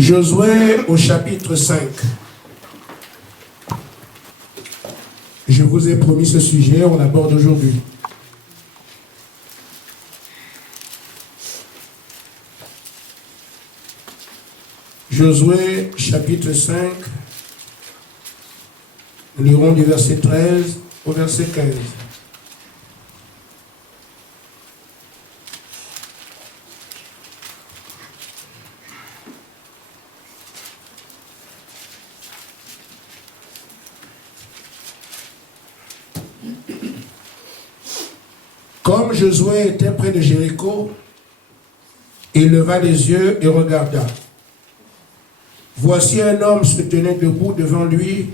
Josué au chapitre 5. Je vous ai promis ce sujet, on l'aborde aujourd'hui. Josué chapitre 5, nous lirons du verset 13 au verset 15. Comme Josué était près de Jéricho, il leva les yeux et regarda. Voici un homme se tenait debout devant lui,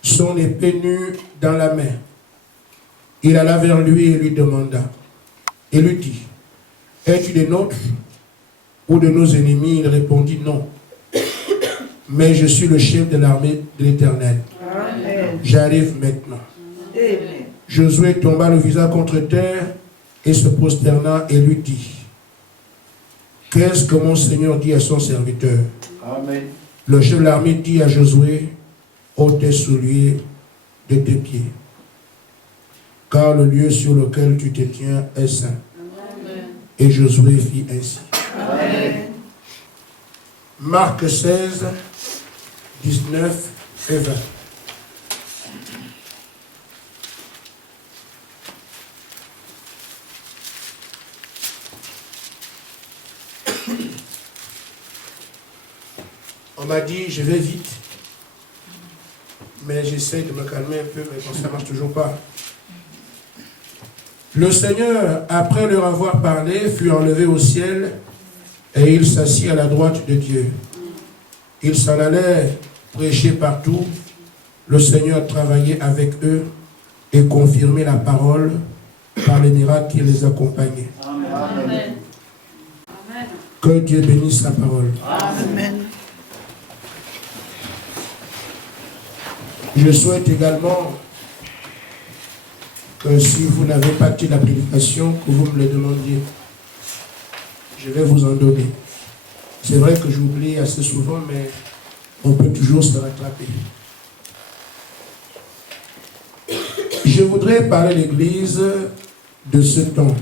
son épée nue dans la main. Il alla vers lui et lui demanda, et lui dit, es-tu des nôtres ou de nos ennemis? Il répondit, non, mais je suis le chef de l'armée de l'Éternel. J'arrive maintenant. Amen. Josué tomba le visage contre terre et se prosterna et lui dit, qu'est-ce que mon Seigneur dit à son serviteur? Amen. Le chef de l'armée dit à Josué, ôte tes souliers de tes pieds, car le lieu sur lequel tu te tiens est saint. Amen. Et Josué fit ainsi. Amen. Marc 16, 19 et 20. On m'a dit, je vais vite, mais j'essaie de me calmer un peu, mais bon, ça ne marche toujours pas. Le Seigneur, après leur avoir parlé, fut enlevé au ciel et il s'assit à la droite de Dieu. Il s'en allait prêcher partout. Le Seigneur travaillait avec eux et confirmait la parole par les miracles qui les accompagnaient. Amen. Que Dieu bénisse sa parole. Amen. Je souhaite également que si vous n'avez pas pris la prédication, que vous me le demandiez. Je vais vous en donner. C'est vrai que j'oublie assez souvent, mais on peut toujours se rattraper. Je voudrais parler de l'Église de ce temps.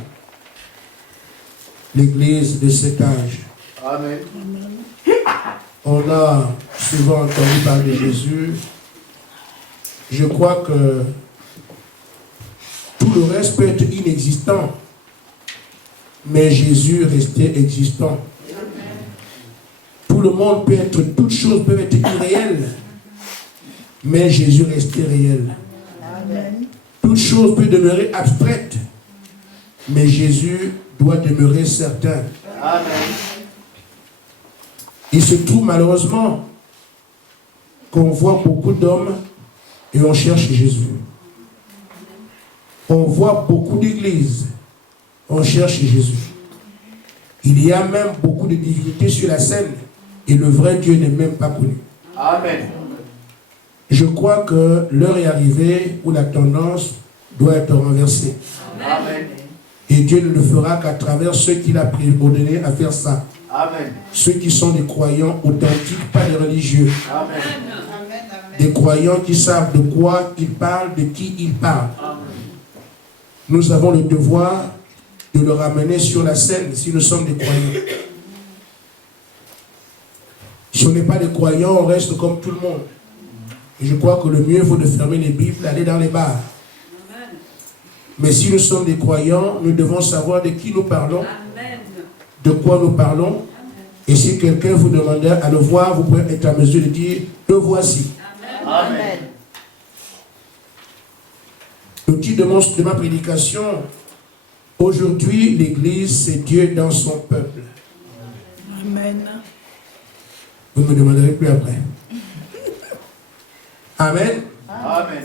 L'Église de cet âge. Amen. On a souvent entendu parler de Jésus. Je crois que tout le reste peut être inexistant, mais Jésus restait existant. Tout le monde peut être, toutes choses peuvent être irréelles, mais Jésus restait réel. Toute chose peut demeurer abstraite, mais Jésus doit demeurer certain. Il se trouve malheureusement qu'on voit beaucoup d'hommes et on cherche Jésus. On voit beaucoup d'églises, on cherche Jésus. Il y a même beaucoup de divinités sur la scène et le vrai Dieu n'est même pas connu. Amen. Je crois que l'heure est arrivée où la tendance doit être renversée. Amen. Et Dieu ne le fera qu'à travers ceux qu'il a ordonné à faire ça. Amen. Ceux qui sont des croyants authentiques, pas des religieux. Amen. Des croyants qui savent de quoi ils parlent, de qui ils parlent. Amen. Nous avons le devoir de le ramener sur la scène si nous sommes des croyants. Si on n'est pas des croyants, on reste comme tout le monde. Et je crois que le mieux vaut de fermer les Bibles, d'aller dans les bars. Amen. Mais si nous sommes des croyants, nous devons savoir de qui nous parlons, amen, de quoi nous parlons. Amen. Et si quelqu'un vous demandait à le voir, vous pouvez être en mesure de dire, le voici. Amen. Le titre de ma prédication, aujourd'hui, l'Église, c'est Dieu dans son peuple. Amen. Vous ne me demanderez plus après. Amen. Amen.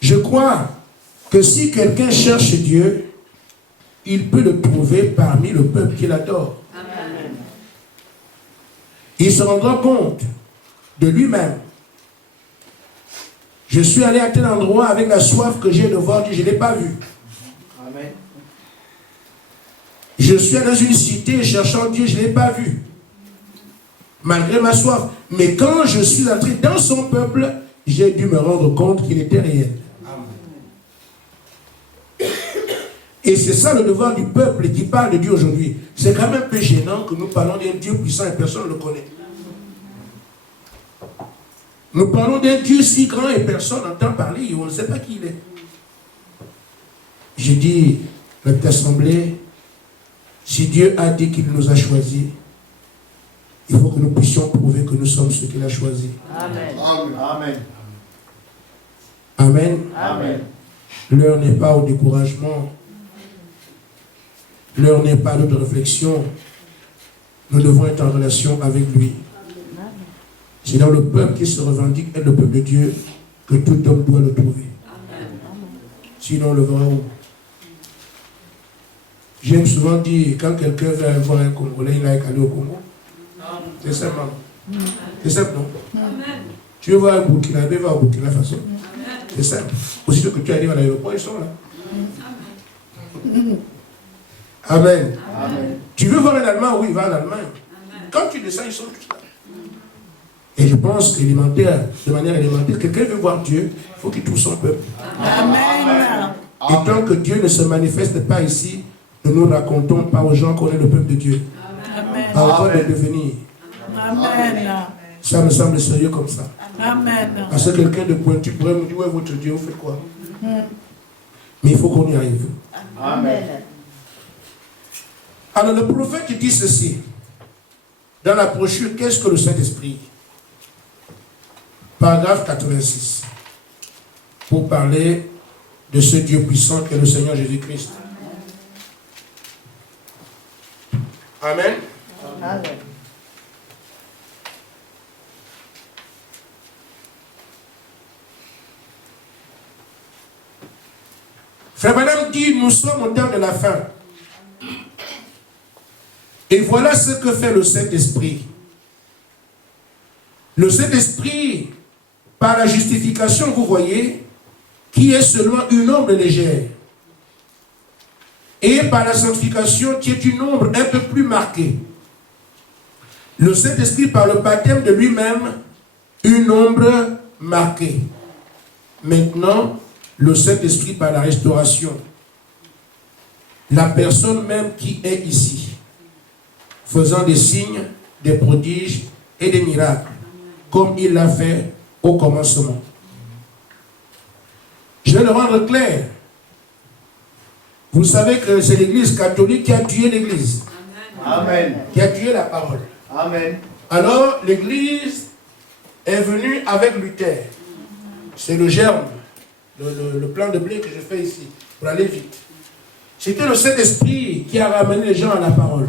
Je crois que si quelqu'un cherche Dieu, il peut le trouver parmi le peuple qu'il adore. Amen. Il se rendra compte de lui-même. Je suis allé à tel endroit avec la soif que j'ai de voir Dieu, je ne l'ai pas vu. Amen. Je suis dans une cité cherchant Dieu, je ne l'ai pas vu. malgré ma soif. Mais quand je suis entré dans son peuple, j'ai dû me rendre compte qu'il était réel. Et c'est ça le devoir du peuple qui parle de Dieu aujourd'hui. C'est quand même un peu gênant que nous parlons d'un Dieu puissant et personne ne le connaît. Nous parlons d'un Dieu si grand et personne n'entend parler et on ne sait pas qui il est. J'ai dit, la petite assemblée, si Dieu a dit qu'il nous a choisis, il faut que nous puissions prouver que nous sommes ceux qu'il a choisis. Amen. Amen. Amen. Amen. L'heure n'est pas au découragement. L'heure n'est pas de réflexion. Nous devons être en relation avec lui. C'est dans le peuple qui se revendique être le peuple de Dieu que tout homme doit le trouver. Sinon, on le verra où? J'aime souvent dire, quand quelqu'un veut voir un Congolais, il a qu'à aller au Congo. C'est simple. C'est simple, non? Tu veux voir un Burkinabé, va au Burkina Faso. C'est simple. Aussitôt que tu arrives à l'aéroport, ils sont là. Amen. Amen. Tu veux voir un Allemand? Oui, va en Allemagne. Quand tu descends, ils sont tous là. Et je pense qu'élémentaire, de manière élémentaire, quelqu'un veut voir Dieu, il faut qu'il trouve son peuple. Amen. Et tant que Dieu ne se manifeste pas ici, ne nous racontons pas aux gens qu'on est le peuple de Dieu. Amen. Par quoi de devenir. Amen. Ça me semble sérieux comme ça. Amen. Parce que quelqu'un de pointu pourrait me dire, ouais, votre Dieu, vous faites quoi? Mais il faut qu'on y arrive. Amen. Alors le prophète dit ceci. Dans la brochure, qu'est-ce que le Saint-Esprit? Paragraphe 86. Pour parler de ce Dieu puissant qu'est le Seigneur Jésus-Christ. Amen. Amen. Frère Madame dit, nous sommes au temps de la fin. Et voilà ce que fait le Saint-Esprit. Le Saint-Esprit, par la justification, vous voyez, qui est seulement une ombre légère. Et par la sanctification, qui est une ombre un peu plus marquée. Le Saint-Esprit, par le baptême de lui-même, une ombre marquée. Maintenant, le Saint-Esprit par la restauration. La personne même qui est ici, faisant des signes, des prodiges et des miracles, comme il l'a fait au commencement. Je vais le rendre clair. Vous savez que c'est l'Église catholique qui a tué l'Église. Amen. Qui a tué la parole. Amen. Alors, l'Église est venue avec Luther. C'est le germe, le plan de blé que je fais ici, pour aller vite. C'était le Saint-Esprit qui a ramené les gens à la parole.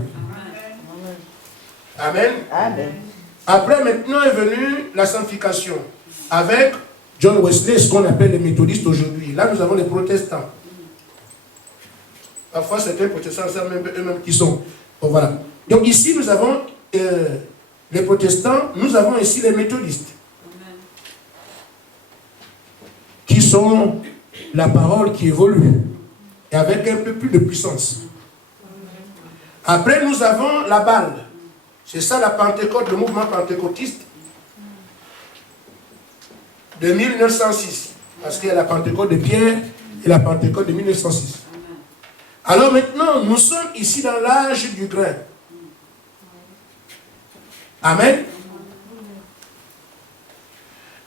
Amen. Amen. Après, maintenant est venue la sanctification avec John Wesley, ce qu'on appelle les méthodistes aujourd'hui. Là, nous avons les protestants. Parfois, certains protestants, c'est même eux-mêmes qui sont. Bon, voilà. Donc ici, nous avons les protestants, nous avons ici les méthodistes. Qui sont la parole qui évolue. Et avec un peu plus de puissance. Après, nous avons la balle. C'est ça la Pentecôte, le mouvement pentecôtiste de 1906. Parce qu'il y a la Pentecôte de Pierre et la Pentecôte de 1906. Alors maintenant, nous sommes ici dans l'âge du grain. Amen.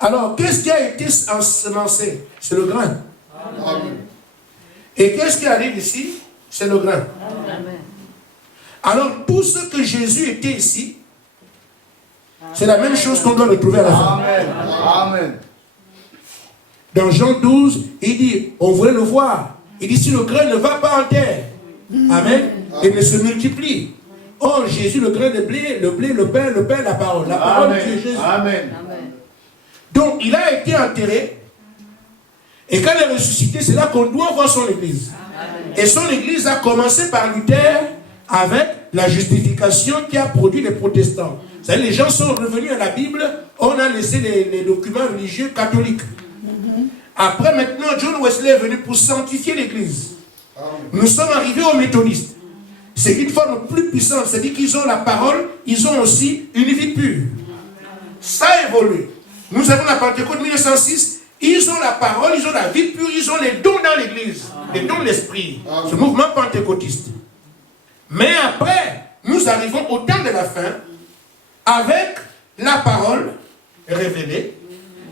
Alors, qu'est-ce qui a été ensemencé? C'est le grain. Amen. Et qu'est-ce qui arrive ici? C'est le grain. Amen. Alors, tout ce que Jésus était ici, c'est la même chose qu'on doit retrouver à la fin. Amen. Amen. Dans Jean 12, il dit, on voulait le voir. Il dit, si le grain ne va pas en terre, amen, et ne se multiplie. Oh, Jésus, le grain de blé, le pain, la parole. La parole Amen. qui est Jésus. Amen. Donc, il a été enterré. Et quand il est ressuscité, c'est là qu'on doit voir son église. Amen. Et son église a commencé par Luther avec la justification qui a produit les protestants. Vous savez, les gens sont revenus à la Bible, on a laissé les documents religieux catholiques. Après, maintenant, John Wesley est venu pour sanctifier l'église. Nous sommes arrivés aux méthodistes. c'est une forme plus puissante. C'est-à-dire qu'ils ont la parole, ils ont aussi une vie pure. Ça a évolué. Nous avons la Pentecôte 1906, ils ont la parole, ils ont la vie pure, ils ont les dons dans l'église, les dons de l'esprit. Ce mouvement pentecôtiste. Mais après, nous arrivons au temps de la fin avec la parole révélée,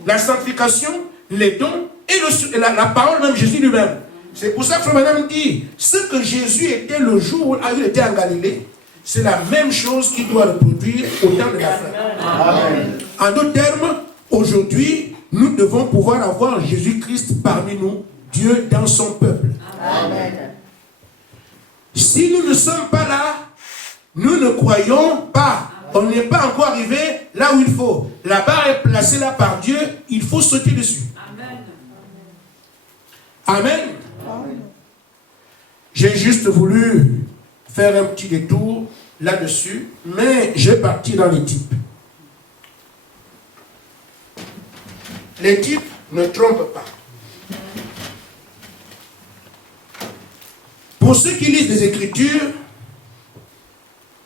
la sanctification, les dons et la parole même Jésus lui-même. C'est pour ça que Madame dit, ce que Jésus était le jour où il était en Galilée, c'est la même chose qu'il doit reproduire au temps de la fin. Amen. En d'autres termes, aujourd'hui, nous devons pouvoir avoir Jésus-Christ parmi nous, Dieu dans son peuple. Amen. Si nous ne sommes pas là, nous ne croyons pas. On n'est pas encore arrivé là où il faut. La barre est placée là par Dieu, il faut sauter dessus. Amen. Amen. Amen. J'ai juste voulu faire un petit détour là-dessus, mais je vais partir dans les types. Les types ne trompent pas. Pour ceux qui lisent les Écritures,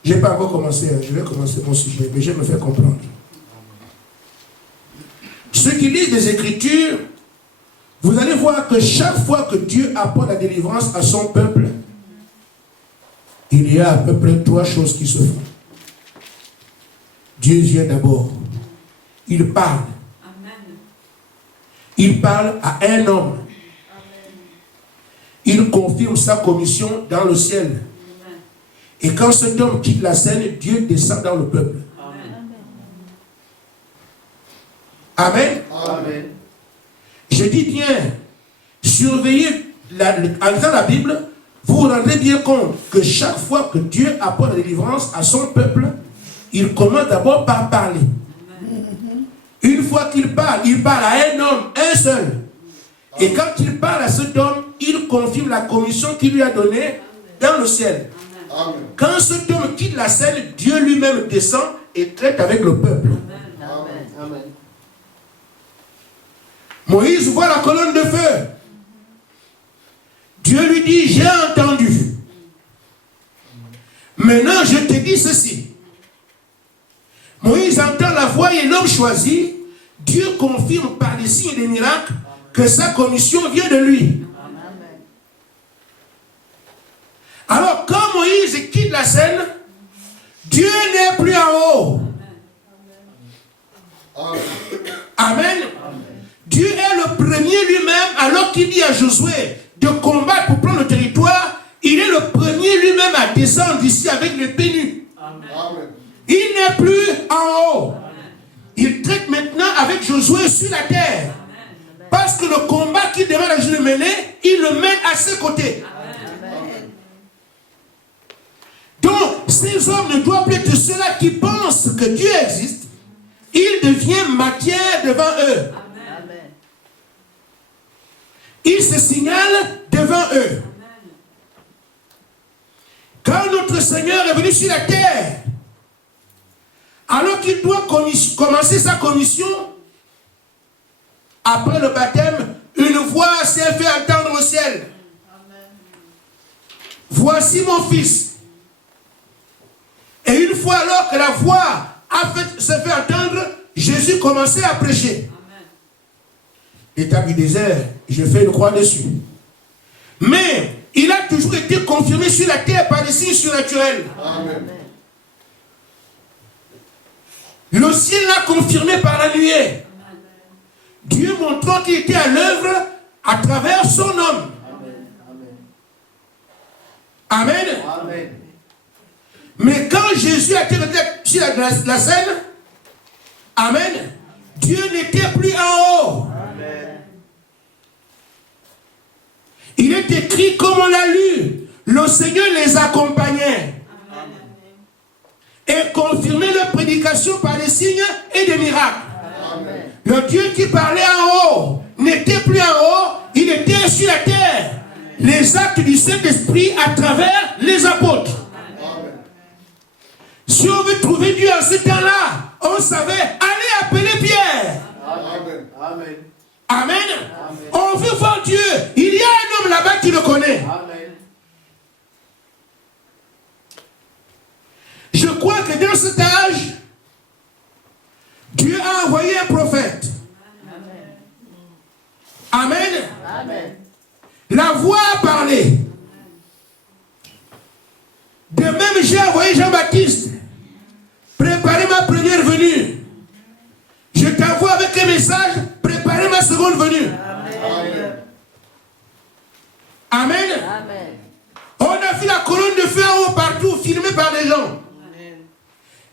je n'ai pas encore commencé, je vais commencer mon sujet, mais je vais me faire comprendre. Ceux qui lisent les Écritures, vous allez voir que chaque fois que Dieu apporte la délivrance à son peuple, il y a à peu près 3 choses qui se font. Dieu vient d'abord. Il parle. Il parle à un homme. Il confirme sa commission dans le ciel. Et quand cet homme quitte la scène, Dieu descend dans le peuple. Amen. Amen. Je dis bien, surveillez, en lisant la Bible, vous vous rendrez bien compte que chaque fois que Dieu apporte la délivrance à son peuple, il commence d'abord par parler. Une fois qu'il parle à un homme, un seul. Et quand il parle à cet homme, il confirme la commission qu'il lui a donnée dans le ciel. Amen. Quand cet homme quitte la scène, Dieu lui-même descend et traite avec le peuple. Amen. Amen. Moïse voit la colonne de feu. Dieu lui dit, j'ai entendu. Maintenant, je te dis ceci. Moïse entend la voix et l'homme choisi. Dieu confirme par des signes et des miracles que sa commission vient de lui. Amen. Alors, quand Moïse quitte la scène, Dieu n'est plus en haut. Amen. Amen. Dieu est le premier lui-même, alors qu'il dit à Josué de combattre pour prendre le territoire, il est le premier lui-même à descendre ici avec l'épée nue. Amen. Il n'est plus en haut. Amen. Il traite maintenant avec Josué sur la terre. Amen. Parce que le combat qu'il demande à Josué de mener, il le mène à ses côtés. Amen. Donc, ces hommes ne doivent plus être ceux-là qui pensent que Dieu existe. Il devient matière devant eux. Amen. Il se signale devant eux. Amen. Quand notre Seigneur est venu sur la terre, alors qu'il doit commencer sa commission, après le baptême, une voix s'est fait entendre au ciel. Amen. Voici mon fils. Et une fois alors que la voix s'est fait entendre, Jésus commençait à prêcher. L'étape du désert, je fais une croix dessus. Mais il a toujours été confirmé sur la terre par des signes surnaturels. Amen. Le ciel l'a confirmé par la nuée. Dieu montrant qu'il était à l'œuvre à travers son homme. Amen. Amen. Amen. Mais quand Jésus a été sur la scène, amen, Dieu n'était plus en haut. Amen. Il est écrit comme on l'a lu, le Seigneur les accompagnait. Et confirmer leur prédication par des signes et des miracles. Amen. Le Dieu qui parlait en haut n'était plus en haut, il était sur la terre. Amen. Les actes du Saint-Esprit à travers les apôtres. Amen. Si on veut trouver Dieu en ce temps-là, on savait aller appeler Pierre. Amen. Amen. Amen. Amen. On veut voir Dieu. Il y a un homme là-bas qui le connaît. Amen. envoyé un prophète. Amen. Amen. La voix a parlé. De même, j'ai envoyé Jean-Baptiste. Préparez ma première venue. Je t'envoie avec un message. Préparez ma seconde venue. Amen. Amen. Amen. On a vu la colonne de feu en haut partout, filmée par des gens.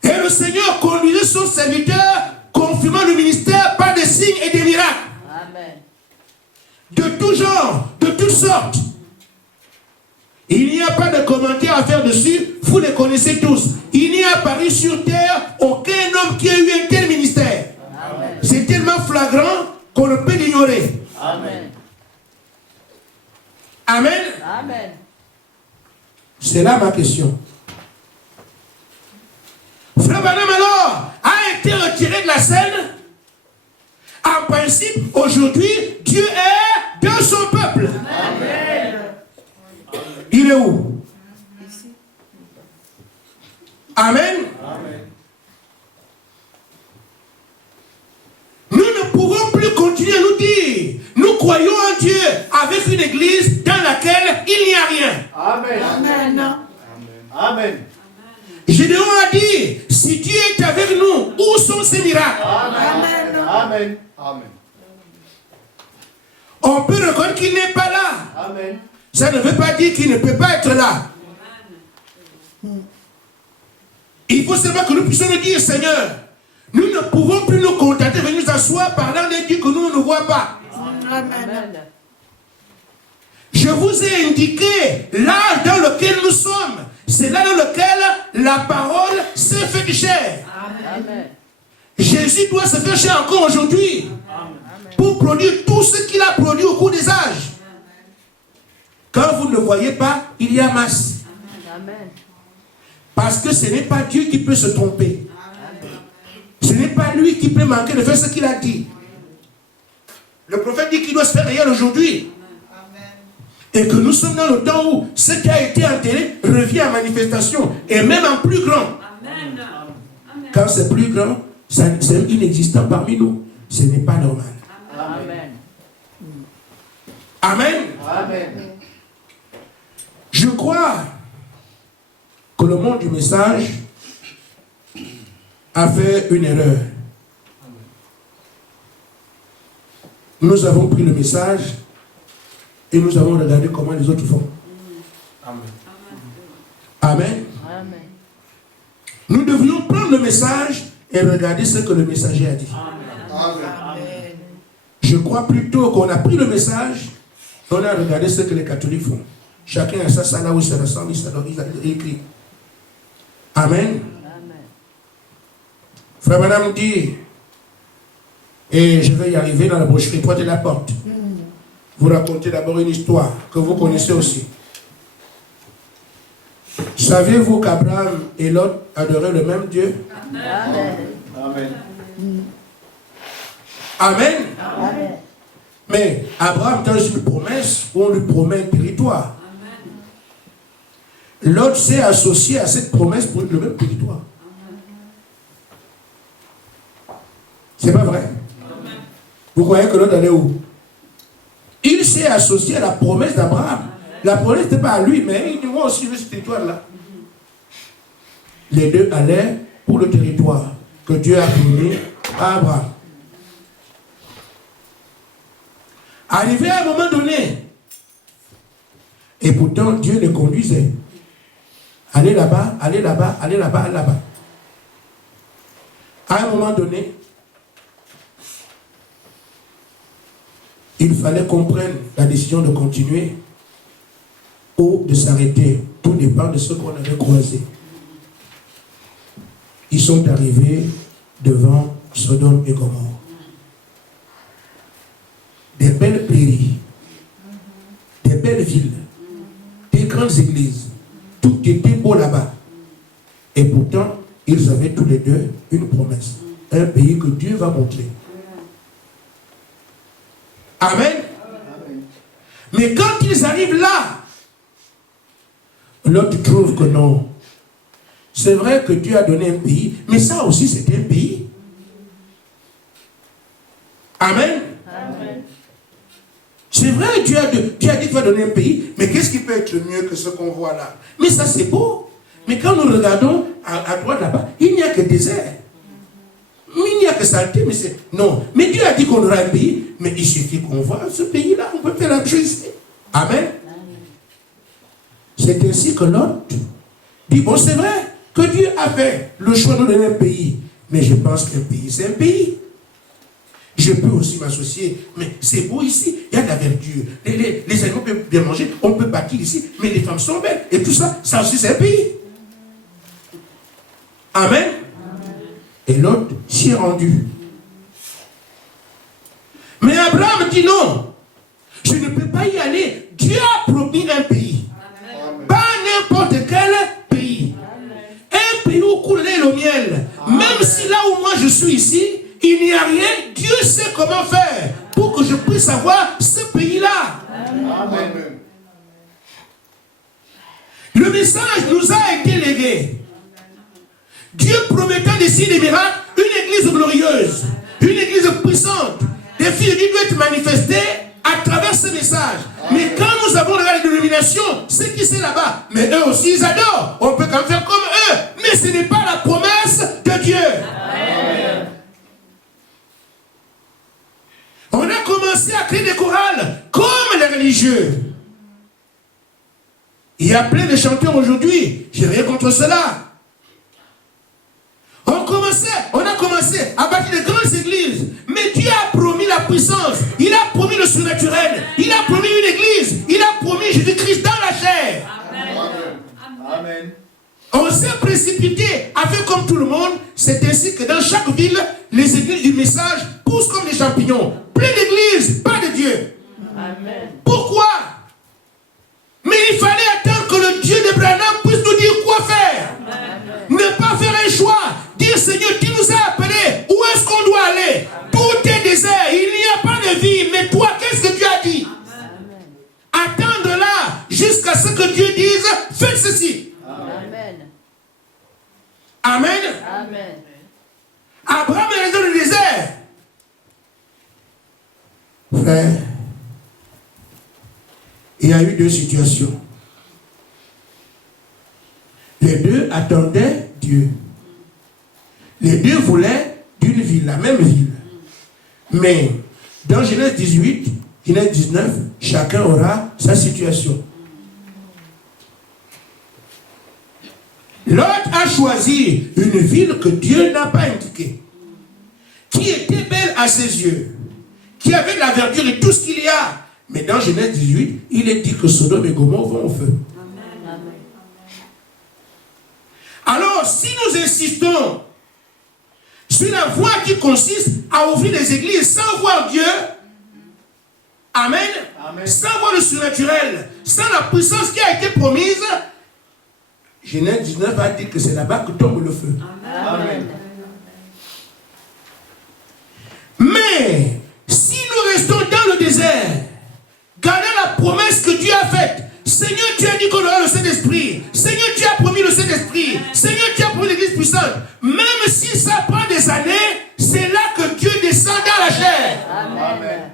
Et le Seigneur conduisait son serviteur, confirmant le ministère par des signes et des miracles. Amen. De tout genre, de toutes sortes. Il n'y a pas de commentaires à faire dessus, vous les connaissez tous. Il n'y a apparu sur terre aucun homme qui a eu un tel ministère. C'est tellement flagrant qu'on ne peut l'ignorer. Amen. Amen. Amen. C'est là ma question. Frère Branham alors a été retiré de la scène. En principe, aujourd'hui, Dieu est dans son peuple. Amen. Il est où? Amen. Amen. Nous ne pouvons plus continuer à nous dire, nous croyons en Dieu avec une église dans laquelle il n'y a rien. Amen. Amen. Amen. Gédéon a dit, si Dieu est avec nous, où sont ces miracles? Amen. Amen. Amen. On peut reconnaître qu'il n'est pas là. Amen. Ça ne veut pas dire qu'il ne peut pas être là. Il faut seulement que nous puissions nous dire, Seigneur, nous ne pouvons plus nous contenter de venir nous asseoir parlant d'un Dieu que nous ne voit pas. Amen. Je vous ai indiqué l'âge dans lequel nous sommes. C'est là dans lequel la parole s'est faite chair. Amen. Jésus doit se faire chair encore aujourd'hui pour produire tout ce qu'il a produit au cours des âges. Quand vous ne le voyez pas, il y a masse. Amen. Parce que ce n'est pas Dieu qui peut se tromper. Ce n'est pas lui qui peut manquer de faire ce qu'il a dit. Le prophète dit qu'il doit se faire réel aujourd'hui. Et que nous sommes dans le temps où ce qui a été enterré revient à manifestation. Et même en plus grand. Quand c'est plus grand, c'est inexistant parmi nous. Ce n'est pas normal. Amen. Amen. Amen. Je crois que le monde du message a fait une erreur. Nous avons pris le message et nous avons regardé comment les autres font. Amen. Amen. Amen. Nous devrions prendre le message et regarder ce que le messager a dit. Amen. Je crois plutôt qu'on a pris le message et on a regardé ce que les catholiques font. Chacun a sa salle là où il se ressemble, il écrit. Amen. Amen. Frère Madame dit, et je vais y arriver dans la brocherie, toi de la porte. Vous racontez d'abord une histoire que vous connaissez aussi. Savez-vous qu'Abraham et Lot adoraient le même Dieu? Amen. Amen. Amen. Amen. Mais Abraham dans une promesse, on lui promet un territoire. Lot s'est associé à cette promesse pour le même territoire. C'est pas vrai? Vous croyez que Lot allait où? Il s'est associé à la promesse d'Abraham. La promesse n'était pas à lui, mais il doit aussi ce territoire-là. Les deux allaient pour le territoire que Dieu a donné à Abraham. Arrivé à un moment donné, et pourtant Dieu les conduisait. Allez là-bas, allez là-bas, allez là-bas, allez là-bas. À un moment donné, il fallait qu'on prenne la décision de continuer ou de s'arrêter. Tout dépend de ce qu'on avait croisé. Ils sont arrivés devant Sodome et Gomorrhe. Des belles prairies, des belles villes, des grandes églises. Tout était beau là-bas. Et pourtant, ils avaient tous les deux une promesse. Un pays que Dieu va montrer. Amen. Amen. Mais quand ils arrivent là, l'autre trouve que non. C'est vrai que Dieu a donné un pays, mais ça aussi c'était un pays. Amen. Amen. C'est vrai, Dieu a dit qu'il va donner un pays, mais qu'est-ce qui peut être mieux que ce qu'on voit là? Mais ça c'est beau. Mais quand nous regardons à droite là-bas, il n'y a que désert. Il n'y a que saleté, mais c'est... Non. Mais Dieu a dit qu'on aura un pays, mais il suffit qu'on voit ce pays-là, on peut faire la chose. Amen. C'est ainsi que l'autre dit, bon c'est vrai que Dieu a fait le choix de donner un pays, mais je pense qu'un pays c'est un pays. Je peux aussi m'associer, mais c'est beau ici, il y a de la verdure, les animaux peuvent bien manger, on peut bâtir ici, mais les femmes sont belles, et tout ça, ça aussi c'est un pays. Amen. Et l'autre s'y est rendu. Mais Abraham dit non, je ne peux pas y aller, Dieu a promis un pays. Amen. Pas n'importe quel pays. Un pays où coule lait et le miel. Même si là où moi je suis ici, il n'y a rien, Dieu sait comment faire pour que je puisse avoir ce pays-là. Amen. Le message nous a été légué. Dieu promettant des signes et des miracles, une église glorieuse, une église puissante. Les filles de Dieu doivent être manifestées à travers ce message. Mais quand nous avons regardé les dénominations, c'est qui c'est là-bas. Mais eux aussi, ils adorent. On peut quand même faire comme eux. Mais ce n'est pas la promesse de Dieu. Amen. On a commencé à créer des chorales comme les religieux. Il y a plein de chanteurs aujourd'hui. Je n'ai rien contre cela. On a commencé à bâtir de grandes églises. Mais Dieu a promis la puissance. Il a promis le surnaturel. Il a promis une église. Il a promis Jésus-Christ dans la chair. Amen. Amen. On s'est précipité à faire comme tout le monde. C'est ainsi que dans chaque ville, les églises du message poussent comme des champignons. Plein d'églises, pas de Dieu. Amen. Pourquoi? Mais il fallait attendre que le Dieu de Branham puisse nous dire quoi faire. Ne pas faire un choix. Dire Seigneur, tu nous as appelés. Où est-ce qu'on doit aller? Tout est désert. Il n'y a pas de vie. Mais toi, qu'est-ce que tu as dit? Attendre là jusqu'à ce que Dieu dise faites ceci. Amen. Amen. Amen. Abraham est resté dans le désert. Frère, il y a eu deux situations. Les deux attendaient Dieu. Les deux voulaient d'une ville, la même ville. Mais dans Genèse 18, Genèse 19, chacun aura sa situation. Lot a choisi une ville que Dieu n'a pas indiquée, qui était belle à ses yeux, qui avait de la verdure et tout ce qu'il y a. Mais dans Genèse 18, il est dit que Sodome et Gomorrhe vont au feu. Amen. Alors, si nous insistons sur la voie qui consiste à ouvrir des églises sans voir Dieu, amen, Amen. sans voir le surnaturel, sans la puissance qui a été promise, Genèse 19 a dit que c'est là-bas que tombe le feu. Amen. Mais, si nous restons dans le désert, gardons la promesse que Dieu a faite. Seigneur, tu as dit qu'on aura le Saint-Esprit. Seigneur, tu as promis le Saint-Esprit. Seigneur, tu as promis l'église puissante. Même si ça prend des années, c'est là que Dieu descend dans la chair. Amen.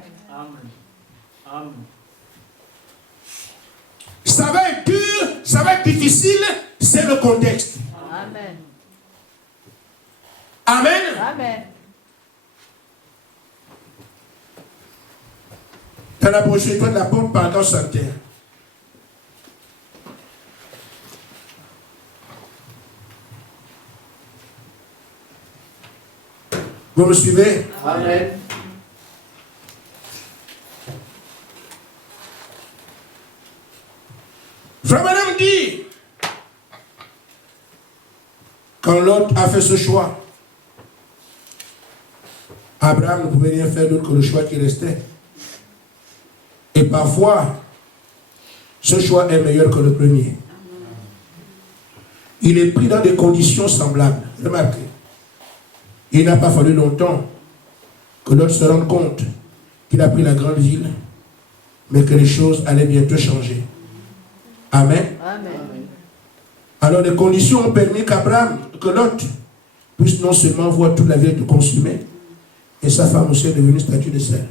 Amen. Ça va être dur, ça va être difficile, c'est le contexte. Amen. Amen. Amen. Dans la prochaine fois de la porte, pardon, sur terre. Vous me suivez? Amen. Frère Madame dit, quand l'autre a fait ce choix, Abraham ne pouvait rien faire d'autre que le choix qui restait. Et parfois, ce choix est meilleur que le premier. Il est pris dans des conditions semblables. Remarquez, il n'a pas fallu longtemps que l'autre se rende compte qu'il a pris la grande ville, mais que les choses allaient bientôt changer. Amen. Amen. Alors les conditions ont permis qu'Abraham, que l'autre, puisse non seulement voir toute la vie être consumée, Et sa femme aussi est devenue statue de sel.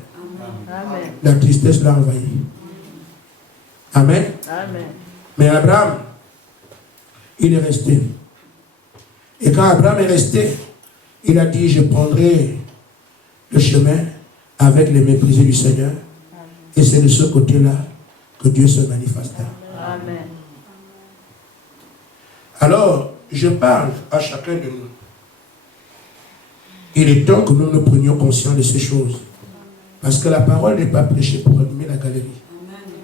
Amen. La tristesse l'a envahi. Amen. Amen. Mais Abraham, il est resté. Et quand Abraham est resté, il a dit, je prendrai le chemin avec les méprisés du Seigneur. Et c'est de ce côté-là que Dieu se manifesta. Amen. Alors, je parle à chacun de nous. Il est temps que nous nous prenions conscience de ces choses. Parce que la parole n'est pas prêchée pour animer la galerie.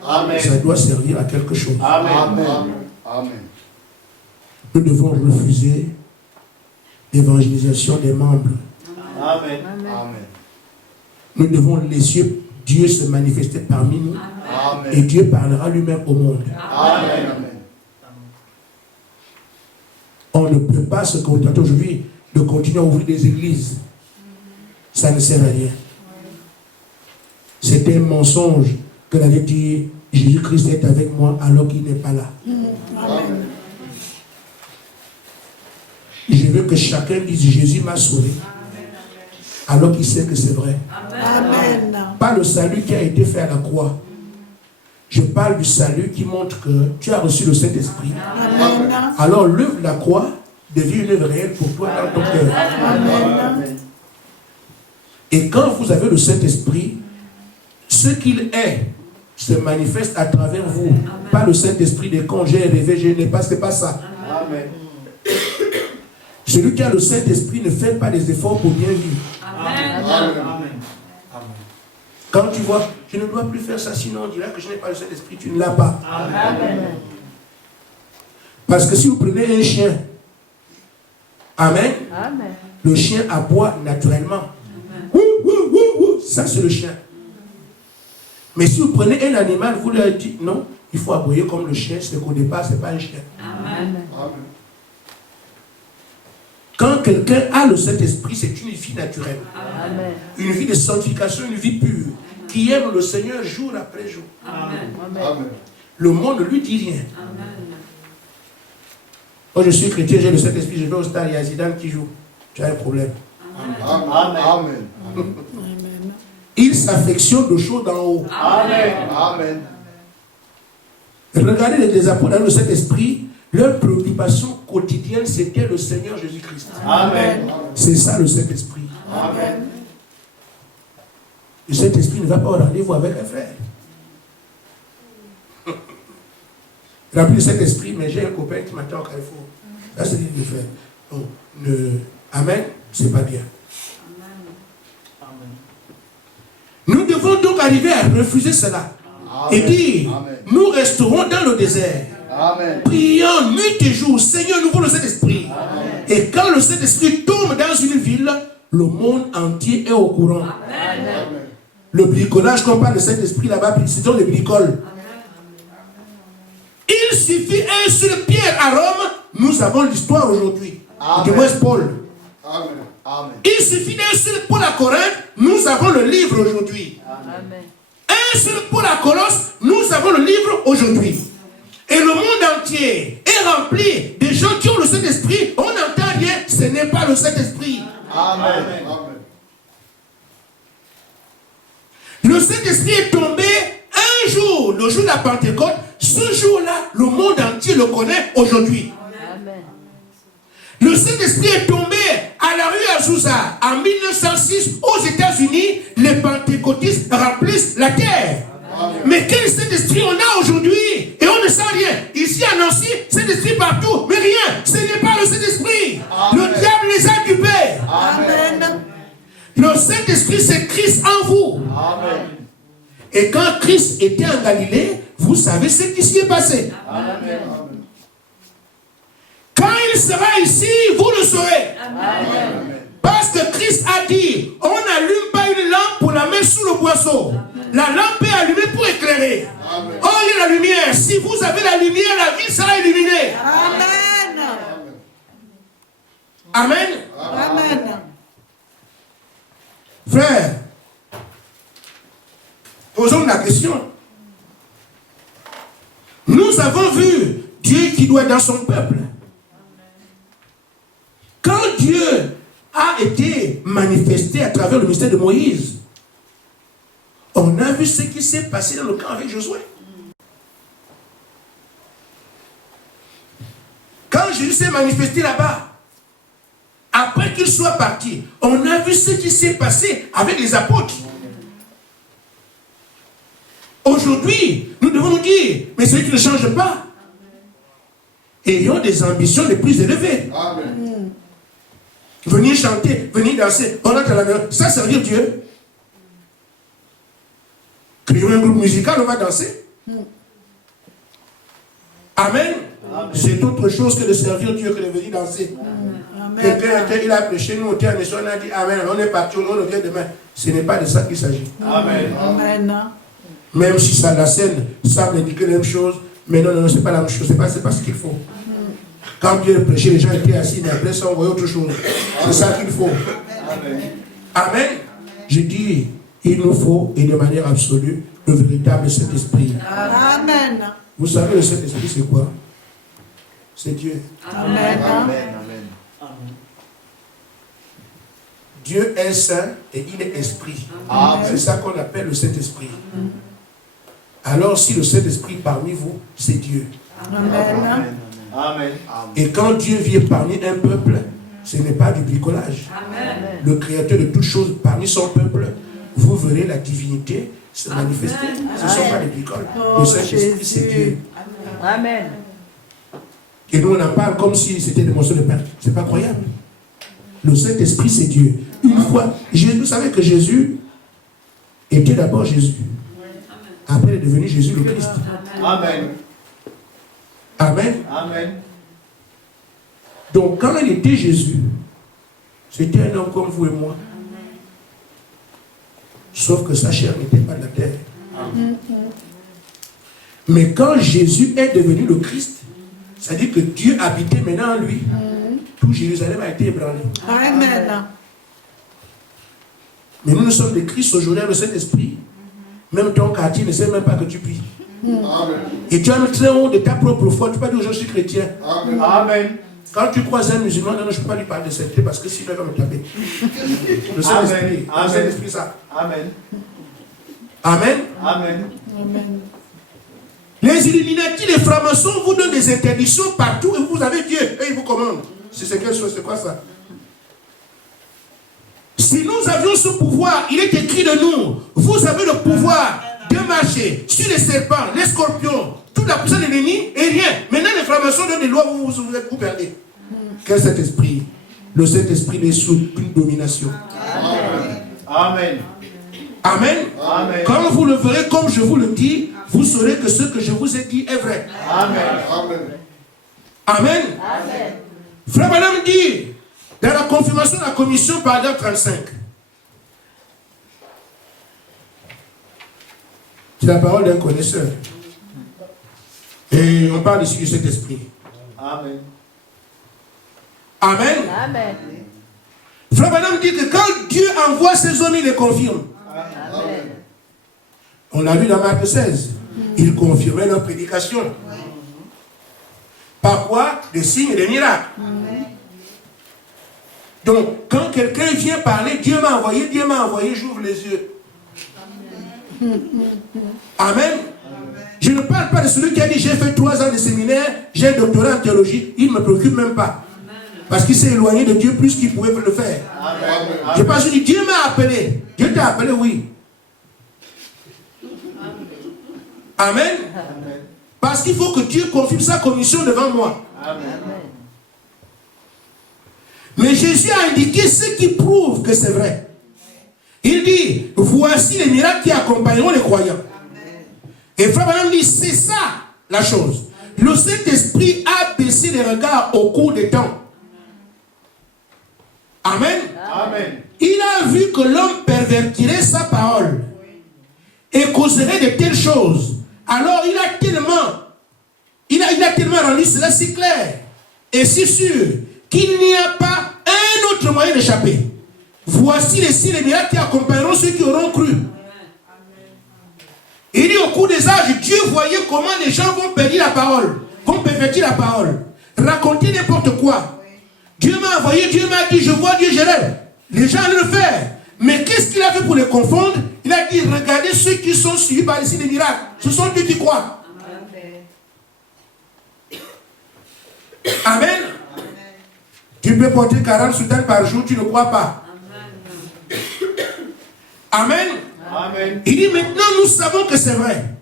Amen. Ça doit servir à quelque chose. Amen. Amen. Amen. Nous devons refuser l'évangélisation des membres. Amen. Amen. Nous devons laisser Dieu se manifester parmi nous. Amen. Et Dieu parlera lui-même au monde. Amen. On ne peut pas se contenter aujourd'hui de continuer à ouvrir des églises. Ça ne sert à rien. C'est un mensonge que d'aller dire Jésus-Christ est avec moi alors qu'il n'est pas là. Amen. Je veux que chacun dise Jésus m'a sauvé. Alors qu'il sait que c'est vrai. Amen. Pas le salut qui a été fait à la croix. Je parle du salut qui montre que tu as reçu le Saint-Esprit. Amen. Alors l'œuvre de la croix devient une œuvre réelle pour toi dans ton cœur. Amen. Et quand vous avez le Saint-Esprit, ce qu'il est se manifeste à travers vous. Pas le Saint-Esprit de quand j'ai rêvé, je n'ai pas, c'est pas ça. Amen. Celui qui a le Saint-Esprit ne fait pas des efforts pour bien vivre. Amen. Amen. Quand tu vois, je ne dois plus faire ça, sinon on dira que je n'ai pas le Saint-Esprit, tu ne l'as pas. Amen. Parce que si vous prenez un chien, amen, Amen. le chien aboie naturellement. Ouh, ouh, ouh, ouh, ça c'est le chien. Mais si vous prenez un animal, vous leur dites non, il faut aboyer comme le chien, c'est qu'au départ, ce n'est pas un chien. Amen. Quand quelqu'un a le Saint-Esprit, c'est une vie naturelle. Amen. Une vie de sanctification, une vie pure, qui aime le Seigneur jour après jour. Amen. Amen. Le monde ne lui dit rien. Moi, je suis chrétien, j'ai le Saint-Esprit, je vais au stade, il y a Zidane qui joue. Tu as un problème. Amen. Il s'affectionne de choses d'en haut. Amen. Amen. Regardez les apôtres dans le Saint-Esprit, leur préoccupation quotidienne, c'était le Seigneur Jésus-Christ. Amen. C'est ça le Saint-Esprit. Amen. Le Saint-Esprit ne va pas au rendez-vous avec un frère. Rempli le Saint-Esprit, mais j'ai un copain qui m'attend au Carrefour. Ça, c'est le frère. Donc, Amen, c'est pas bien. Nous devons donc arriver à refuser cela. Et dire, Amen. nous resterons dans le désert. Amen. Prions nuit et jour, Seigneur, nous voulons le Saint-Esprit. Et quand le Saint-Esprit tombe dans une ville, le monde entier est au courant. Amen. Le bricolage, qu'on parle de Saint-Esprit là-bas, c'est dans le bricole. Il suffit un seul Pierre à Rome, nous avons l'histoire aujourd'hui. Amen. De West Paul. Amen. Amen. Il suffit d'un seul Paul à Corinthe, nous avons le livre aujourd'hui. Amen. Un seul Paul à Colosse, nous avons le livre aujourd'hui. Et le monde entier est rempli de gens qui ont le Saint-Esprit. On n'entend rien, ce n'est pas le Saint-Esprit. Amen. Le Saint-Esprit est tombé un jour, le jour de la Pentecôte. Ce jour-là, le monde entier le connaît aujourd'hui. Amen. Le Saint-Esprit est tombé à la rue Azusa en 1906 aux États-Unis. Les pentecôtistes remplissent la terre. Mais quel Saint-Esprit on a aujourd'hui? Et on ne sent rien. Ici à Nancy, Saint-Esprit partout, mais rien. Ce n'est pas le Saint-Esprit. Le diable les a occupés. Amen. Le Saint-Esprit, c'est Christ en vous. Amen. Et quand Christ était en Galilée, vous savez ce qui s'y est passé. Amen. Quand il sera ici, vous le saurez. Amen. Parce que Christ a dit, on n'allume pas une lampe pour la mettre sous le boisseau. La lampe est allumée pour éclairer. Amen. Oh, il y a la lumière. Si vous avez la lumière, la ville sera illuminée. Amen. Amen. Amen. Frère, posons la question. Nous avons vu Dieu qui doit être dans son peuple. Quand Dieu a été manifesté manifesté à travers le mystère de Moïse. On a vu ce qui s'est passé dans le camp avec Josué. Quand Jésus s'est manifesté là-bas, après qu'il soit parti, on a vu ce qui s'est passé avec les apôtres. Aujourd'hui, nous devons nous dire, mais celui qui ne change pas, ayons des ambitions les plus élevées. Amen. Venir chanter, venir danser, on entre à la maison, ça servir Dieu. Créons un groupe musical, on va danser. Amen. C'est autre chose que de servir Dieu que de venir danser. Quelqu'un, il a prêché, nous, on a dit Amen, on est parti, on revient demain. Ce n'est pas de ça qu'il s'agit. Amen. Amen. Même si ça, la scène semble indiquer la même chose, mais non, ce n'est pas la même chose, ce n'est pas ce qu'il faut. Quand Dieu prêchait, les gens étaient assis, mais après ça, on voyait autre chose. C'est ça qu'il faut. Amen. Amen. Je dis, il nous faut, et de manière absolue, le véritable Saint-Esprit. Amen. Vous savez, le Saint-Esprit, c'est quoi? C'est Dieu. Amen. Amen. Dieu est saint et il est esprit. Amen. C'est ça qu'on appelle le Saint-Esprit. Alors, si le Saint-Esprit parmi vous, c'est Dieu. Amen. Amen. Et quand Dieu vient parmi un peuple, ce n'est pas du bricolage. Amen. Le Créateur de toutes choses parmi son peuple, vous verrez la divinité se manifester. Ce ne sont pas des bricoles. Le Saint-Esprit, c'est Dieu. Amen. Et nous, on en parle comme si c'était des morceaux de pain. Ce n'est pas croyable. Le Saint-Esprit, c'est Dieu. Une fois, vous savez que Jésus était d'abord Jésus. Après, il est devenu Jésus le Christ. Amen. Amen. Amen. Donc, quand il était Jésus, c'était un homme comme vous et moi. Sauf que sa chair n'était pas de la terre. Mais quand Jésus est devenu le Christ, c'est-à-dire que Dieu habitait maintenant en lui, tout Jérusalem a été ébranlé. Amen. Mais nous sommes des Christ aujourd'hui avec le Saint-Esprit. Même ton quartier ne sait même pas que tu pries. Amen. Et tu as le très haut de ta propre foi. Tu peux pas dire aux gens, je suis chrétien. Amen. Amen. Quand tu croises un musulman, non, je ne peux pas lui parler de sainteté parce que sinon il va me taper. Le Saint-Esprit, le Saint-Esprit, ça. Amen. Amen. Amen. Amen. Les Illuminati, les francs-maçons vous donnent des interdictions partout et vous avez Dieu et il vous commande. C'est quelle chose, c'est quoi ça? Si nous avions ce pouvoir, il est écrit de nous, vous avez le pouvoir de marcher sur les serpents, les scorpions, toute la puissance de l'ennemi et rien. Maintenant les francs-maçons donnent des lois, vous perdez. Quel Saint-Esprit? Le Saint-Esprit n'est sous aucune domination. Amen. Amen. Amen. Amen. Quand vous le verrez comme je vous le dis, vous saurez que ce que je vous ai dit est vrai. Amen. Amen. Amen. Amen. Frère Madame dit, dans la confirmation de la commission, paragraphe 35, c'est la parole d'un connaisseur. Et on parle ici du Saint-Esprit. Amen. Amen. Amen. Frère Madame dit que quand Dieu envoie ses hommes, il les confirme. Amen. On l'a vu dans Marc 16. Il confirmait leur prédication. Par quoi? Des signes et des miracles. Donc, quand quelqu'un vient parler, Dieu m'a envoyé, j'ouvre les yeux. Amen. Je ne parle pas de celui qui a dit, j'ai fait 3 ans de séminaire, j'ai un doctorat en théologie, il ne me préoccupe même pas. Parce qu'il s'est éloigné de Dieu plus qu'il pouvait le faire. Amen. Je pense que Dieu m'a appelé. Dieu t'a appelé, oui. Amen. Parce qu'il faut que Dieu confirme sa commission devant moi. Amen. Mais Jésus a indiqué ce qui prouve que c'est vrai. Il dit, voici les miracles qui accompagneront les croyants. Et Frère Branham dit, c'est ça la chose. Le Saint-Esprit a baissé les regards au cours des temps. Amen. Amen. Il a vu que l'homme pervertirait sa parole et causerait de telles choses. Alors il a tellement rendu cela si clair et si sûr qu'il n'y a pas un autre moyen d'échapper. Voici les signes et miracles qui accompagneront ceux qui auront cru. Il dit au cours des âges, Dieu voyait comment les gens vont perdre la parole, vont pervertir la parole, raconter n'importe quoi. Dieu m'a envoyé, Dieu m'a dit, je vois Dieu, je rêve. Les gens allaient le faire. Mais qu'est-ce qu'il a fait pour les confondre? Il a dit, regardez ceux qui sont suivis par les signes des miracles. Ce sont eux qui croient. Amen. Tu peux porter 40 soutanes par jour, tu ne crois pas. Amen. Amen. Il dit maintenant nous savons que c'est vrai.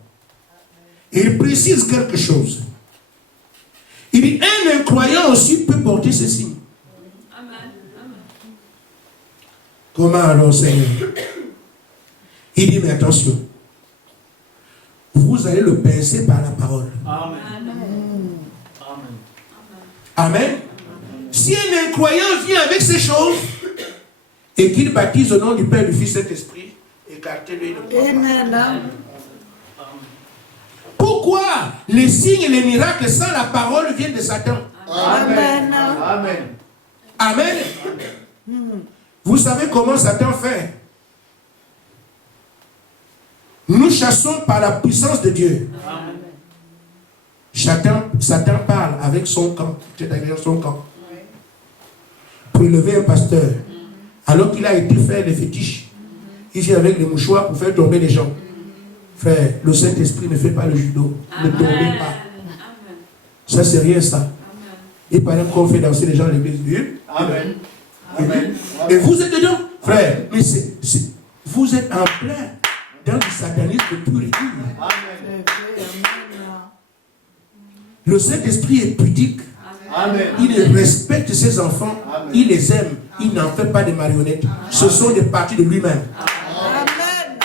Il précise quelque chose. Il dit un incroyant aussi peut porter ce signe. Comment alors, Seigneur? Il dit mais attention, vous allez le pincer par la parole. Amen. Amen. Si un incroyant vient avec ces choses et qu'il baptise au nom du Père, du Fils et du Saint-Esprit, écartez-le. Amen. Pourquoi les signes et les miracles sans la parole viennent de Satan? Amen. Amen. Amen. Vous savez comment Satan fait? Nous chassons par la puissance de Dieu. Satan parle avec son camp. C'est-à-dire son camp. Pour élever un pasteur. Alors qu'il a été faire les fétiches. Il vient avec les mouchoirs pour faire tomber les gens. Frère, le Saint-Esprit ne fait pas le judo. Ne tombez pas. Ça, c'est rien, ça. Et par exemple, qu'on fait danser les gens à l'église. Amen. Amen. Et vous êtes dedans, frère. Mais vous êtes en plein dans le satanisme pur et dur. Amen. Le Saint-Esprit est pudique. Amen. Il respecte ses enfants. Amen. Il les aime. Il n'en fait pas des marionnettes. Ce sont des parties de lui-même. Amen.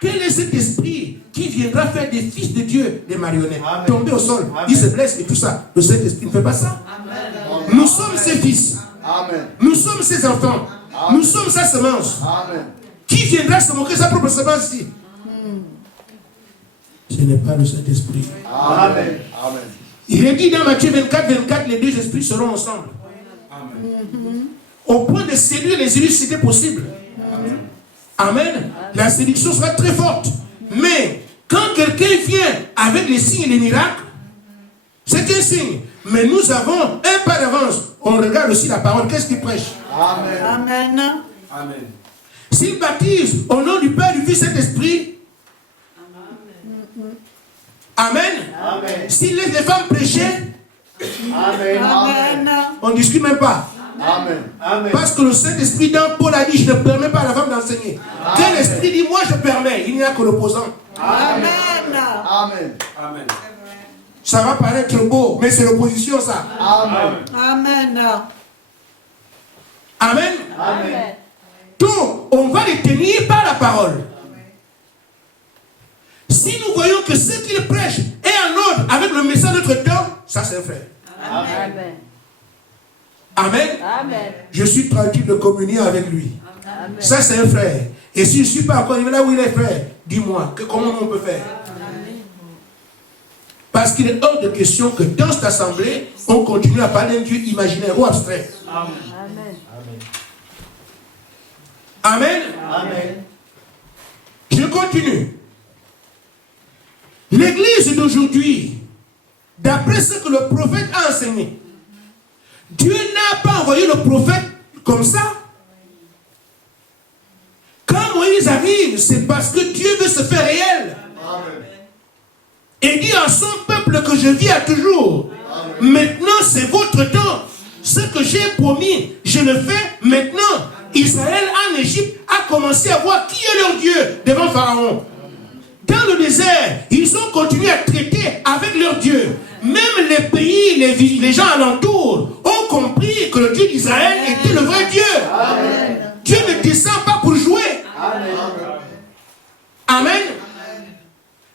Quel est cet esprit qui viendra faire des fils de Dieu des marionnettes? Amen. Tomber au sol, Amen. il se blesse et tout ça. Le Saint-Esprit ne fait pas ça. Amen. Nous sommes ses fils. Amen. Nous sommes ses enfants. Amen. Nous sommes sa semence. Amen. Qui viendra se moquer de sa propre semence ici? Ce n'est pas le Saint-Esprit. Amen. Amen. Il est dit dans Matthieu 24, 24, les deux esprits seront ensemble. Amen. Au point de séduire les élus si c'était possible. Amen. La séduction sera très forte. Mais quand quelqu'un vient avec les signes et les miracles, c'est un signe. Mais nous avons un pas d'avance. On regarde aussi la parole. Qu'est-ce qu'il prêche? Amen. Amen. Amen. S'il baptise au nom du Père, du Fils et de l'Esprit, Amen. Amen. S'il laisse les femmes prêcher, Amen. Amen. on ne discute même pas. Amen. Amen. Parce que le Saint-Esprit dans Paul a dit, je ne permets pas à la femme d'enseigner. Quel esprit dit, moi je permets? Il n'y a que l'opposant. Amen. Amen. Amen. Ça va paraître beau, mais c'est l'opposition ça. Amen. Amen. Amen. Amen. Donc, on va les tenir par la parole. Si nous voyons que ce qu'il prêche est en ordre avec le message de notre temps, ça c'est vrai. Amen. Amen. Amen. Je suis tranquille de communier avec lui. Amen. Ça c'est un frère. Et si je ne suis pas encore arrivé là où il est frère, dis-moi, comment on peut faire? Parce qu'il est hors de question que dans cette assemblée, on continue à parler d'un Dieu imaginaire ou abstrait. Amen. Amen. Amen. Je continue. L'église d'aujourd'hui, d'après ce que le prophète a enseigné, Dieu n'a pas envoyé le prophète comme ça. Quand Moïse arrive, c'est parce que Dieu veut se faire réel. Amen. Et dit à son peuple que je vis à toujours. Maintenant, c'est votre temps. Ce que j'ai promis, je le fais maintenant. Israël en Égypte a commencé à voir qui est leur Dieu devant Pharaon. Dans le désert, ils ont continué à traiter avec leur Dieu. Même les pays, les gens alentours ont compris que le Dieu d'Israël était le vrai Dieu. Amen. Dieu ne descend pas pour jouer. Amen. Amen.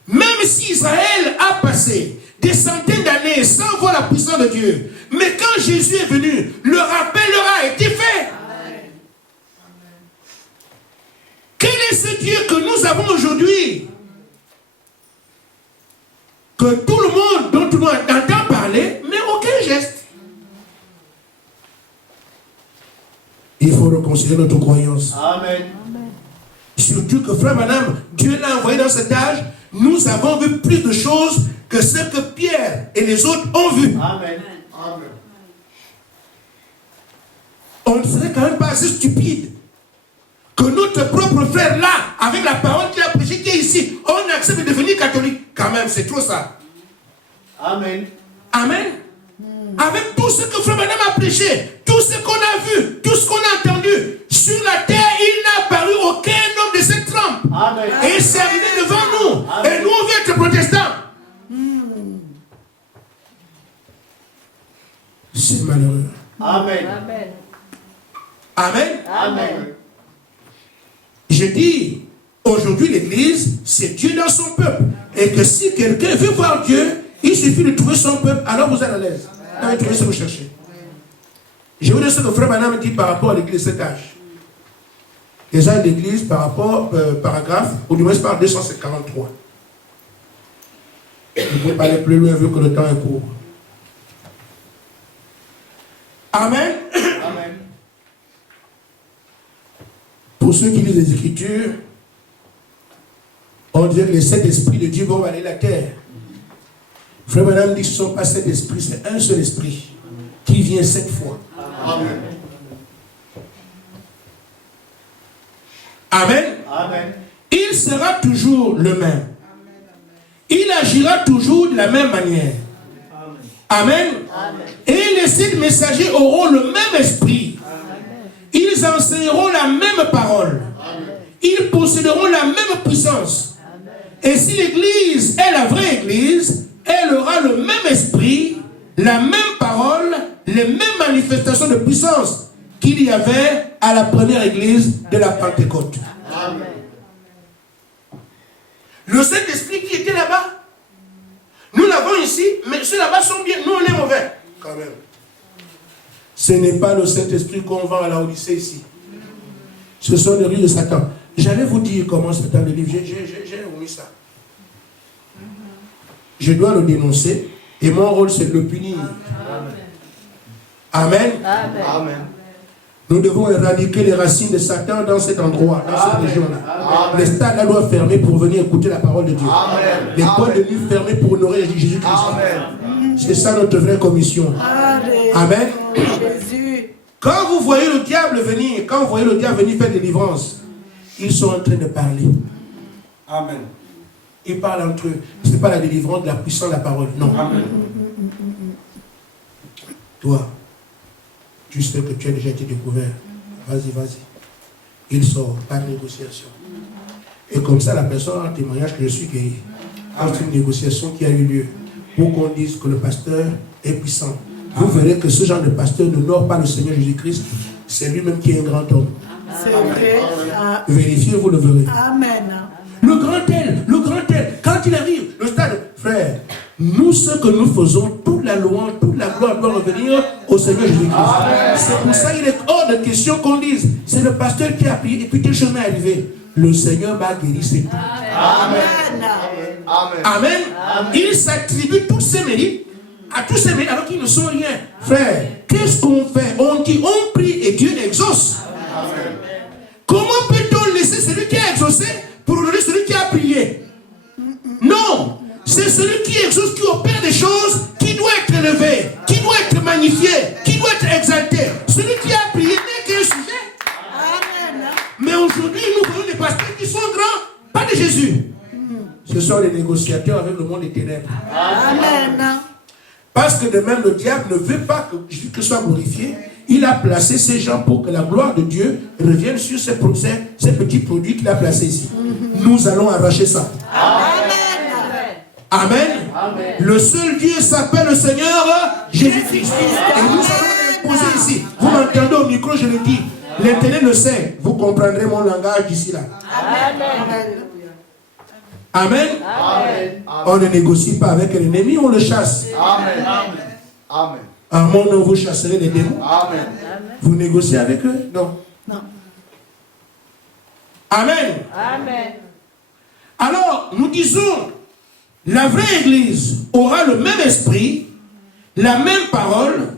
Même si Israël a passé des centaines d'années sans voir la puissance de Dieu, mais quand Jésus est venu, le rappel leur a été fait. Quel est ce Dieu que nous avons aujourd'hui? Que tout le monde, dont tout le monde entend parler, mais aucun geste. Il faut reconsidérer notre croyance. Amen. Surtout que frère Madame, Dieu l'a envoyé dans cet âge, nous avons vu plus de choses que ce que Pierre et les autres ont vu. Amen. Amen. on ne serait quand même pas assez stupide que notre propre frère là, avec la parole qu'il a prêchée, qui est ici, on accepte de devenir catholique. Quand même, c'est trop ça. Amen. Amen. Avec tout ce que Frère Branham a prêché, tout ce qu'on a vu, tout ce qu'on a entendu, sur la terre, il n'a apparu aucun homme de cette trempe. Amen. Et c'est arrivé devant nous. Amen. Et nous, on veut être protestants. C'est malheureux. Amen. Amen. Amen. Amen. Je dis, aujourd'hui l'église, c'est Dieu dans son peuple. Et que si quelqu'un veut voir Dieu, il suffit de trouver son peuple, alors vous êtes à l'aise. Vous allez trouver ce que vous cherchez. Je vous dis ce que Frère Branham dit par rapport à l'église de cet âge. Les âges d'église par rapport, paragraphe, ou du moins par 243. Je ne peux pas aller plus loin vu que le temps est court. Amen. Amen. Pour ceux qui lisent les Écritures, on dirait que les 7 esprits de Dieu vont aller la terre. Frère Madame dit que ce ne sont pas 7 esprits, c'est un seul esprit qui vient 7 fois. Amen. Amen. Amen. Il sera toujours le même. Il agira toujours de la même manière. Amen. Amen. Et les 7 messagers auront le même esprit. Ils enseigneront la même parole. Ils posséderont la même puissance. Et si l'église est la vraie église, elle aura le même esprit, la même parole, les mêmes manifestations de puissance qu'il y avait à la première église de la Pentecôte. Amen. Le Saint-Esprit qui était là-bas, nous l'avons ici, mais ceux là-bas sont bien, nous on est mauvais. Quand même. Ce n'est pas le Saint-Esprit qu'on vend à la Odyssée ici. Ce sont les rues de Satan. J'allais vous dire comment c'est dans le livre. J'ai omis ça. Je dois le dénoncer et mon rôle c'est de le punir. Amen. Amen. Amen. Nous devons éradiquer les racines de Satan dans cet endroit, dans cette région-là. Les stades là doivent fermer pour venir écouter la parole de Dieu. Amen. Les boîtes de nuit fermées pour honorer Jésus-Christ. Amen. C'est ça notre vraie commission. Amen. Jésus. Quand vous voyez le diable venir, faire délivrance, ils sont en train de parler. Amen. Ils parlent entre eux. Ce n'est pas la délivrance de la puissance de la parole. Non. Amen. Toi, tu sais que tu as déjà été découvert. Vas-y, vas-y. Il sort par négociation. Et comme ça, la personne a un témoignage que je suis guéri. C'est une négociation qui a eu lieu pour qu'on dise que le pasteur est puissant. Vous verrez que ce genre de pasteur n'honore pas le Seigneur Jésus-Christ. C'est lui-même qui est un grand homme. C'est vrai. Vérifiez, vous le verrez. Amen. Le grand tel, quand il arrive, le stade, frère, nous ce que nous faisons, toute la louange, toute la gloire doit revenir au Seigneur Jésus-Christ. C'est pour ça qu'il est hors de question qu'on dise, c'est le pasteur qui a prié et puis quel chemin est arrivé. Le Seigneur m'a guéri, c'est tout. Amen. Amen. Amen. Il s'attribue tous ses mérites, à tous ses mérites alors qu'ils ne sont rien. Frère, qu'est-ce qu'on fait? On dit, on prie et Dieu exauce. Amen. Comment peut-on laisser celui qui a exaucé pour honorer celui qui a prié? Non, c'est celui qui exauce, qui opère des choses, qui doit être élevé, qui doit être magnifié, qui doit être exalté. Celui qui a prié n'est qu'un sujet. Amen. Mais aujourd'hui, nous voyons des pasteurs qui sont grands, pas de Jésus. Ce sont les négociateurs avec le monde des ténèbres. Amen. Parce que de même, le diable ne veut pas que Jésus soit glorifié. Il a placé ces gens pour que la gloire de Dieu revienne sur ces petits produits qu'il a placés ici. Nous allons arracher ça. Amen. Amen. Amen. Le seul Dieu s'appelle le Seigneur Jésus-Christ. Et nous allons l'imposer ici. Vous m'entendez au micro, je le dis. L'Éternel le sait. Vous comprendrez mon langage d'ici là. Amen. Amen. Amen. On ne négocie pas avec l'ennemi, on le chasse. Amen. Amen. En mon nom, vous chasserez les démons. Amen. Vous négociez avec eux? Non. Non. Amen. Amen. Alors, nous disons, la vraie Église aura le même esprit, la même parole,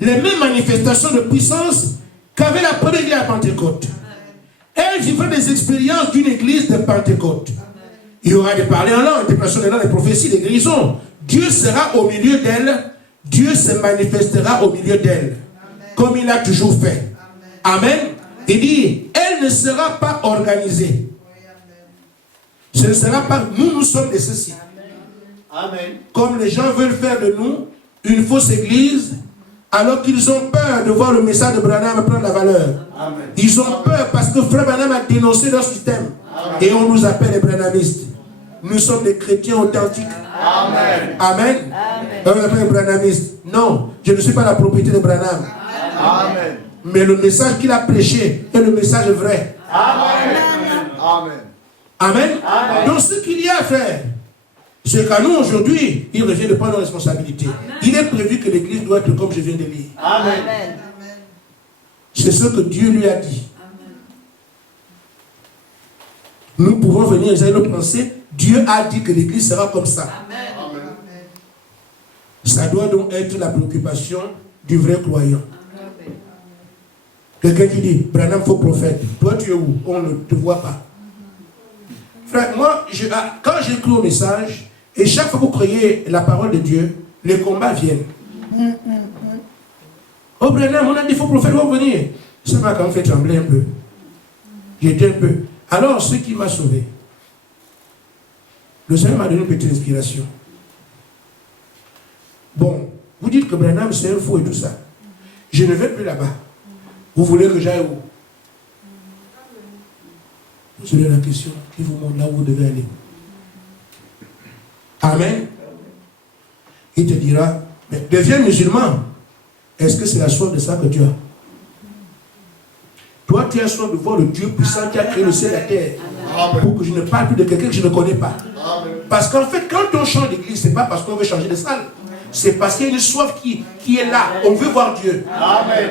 les mêmes manifestations de puissance qu'avait la première Église à Pentecôte. Elle vivra des expériences d'une Église de Pentecôte. Il y aura des parler en langue, des personnes de langue, des prophéties, des guérisons. Dieu sera au milieu d'elle. Dieu se manifestera au milieu d'elle. Comme il a toujours fait. Amen. Il dit, elle ne sera pas organisée. Ce ne sera pas, nous sommes de ceci. Amen. Comme les gens veulent faire de nous une fausse église, alors qu'ils ont peur de voir le message de Branham prendre la valeur. Amen. Ils ont peur parce que Frère Branham a dénoncé leur système. Amen. Et on nous appelle les branhamistes. Nous sommes des chrétiens authentiques. Amen. Amen. On nous appelle les branhamistes. Non, je ne suis pas la propriété de Branham. Amen. Mais le message qu'il a prêché est le message vrai. Amen. Amen. Amen. Amen. Donc ce qu'il y a à faire, c'est qu'à nous aujourd'hui, il revient de prendre nos responsabilités. Il est prévu que l'église doit être comme je viens de lire. Amen. C'est ce que Dieu lui a dit. Nous pouvons venir et le penser. Dieu a dit que l'église sera comme ça. Amen. Ça doit donc être la préoccupation du vrai croyant. Quelqu'un qui dit, Branham, faux prophète. Toi, tu es où? On ne te voit pas. Frère, moi, quand j'écris au message, et chaque fois que vous croyez la parole de Dieu, les combats viennent. Oh, Branham, on a dit faux prophètes vont venir. Ça m'a quand même fait trembler un peu. J'étais un peu. Alors, ce qui m'a sauvé, le Seigneur m'a donné une petite inspiration. Bon, vous dites que Branham c'est un faux et tout ça. Je ne vais plus là-bas. Vous voulez que j'aille où? Posez la question qui vous montre là où vous devez aller. Amen. Il te dira, mais deviens musulman. Est-ce que c'est la soif de ça que tu as? Toi, tu as soif de voir le Dieu puissant qui a créé le ciel et la terre. Amen. Pour que je ne parle plus de quelqu'un que je ne connais pas. Amen. Parce qu'en fait, quand on change d'église, ce n'est pas parce qu'on veut changer de salle. C'est parce qu'il y a une soif qui est là. On veut voir Dieu. Amen.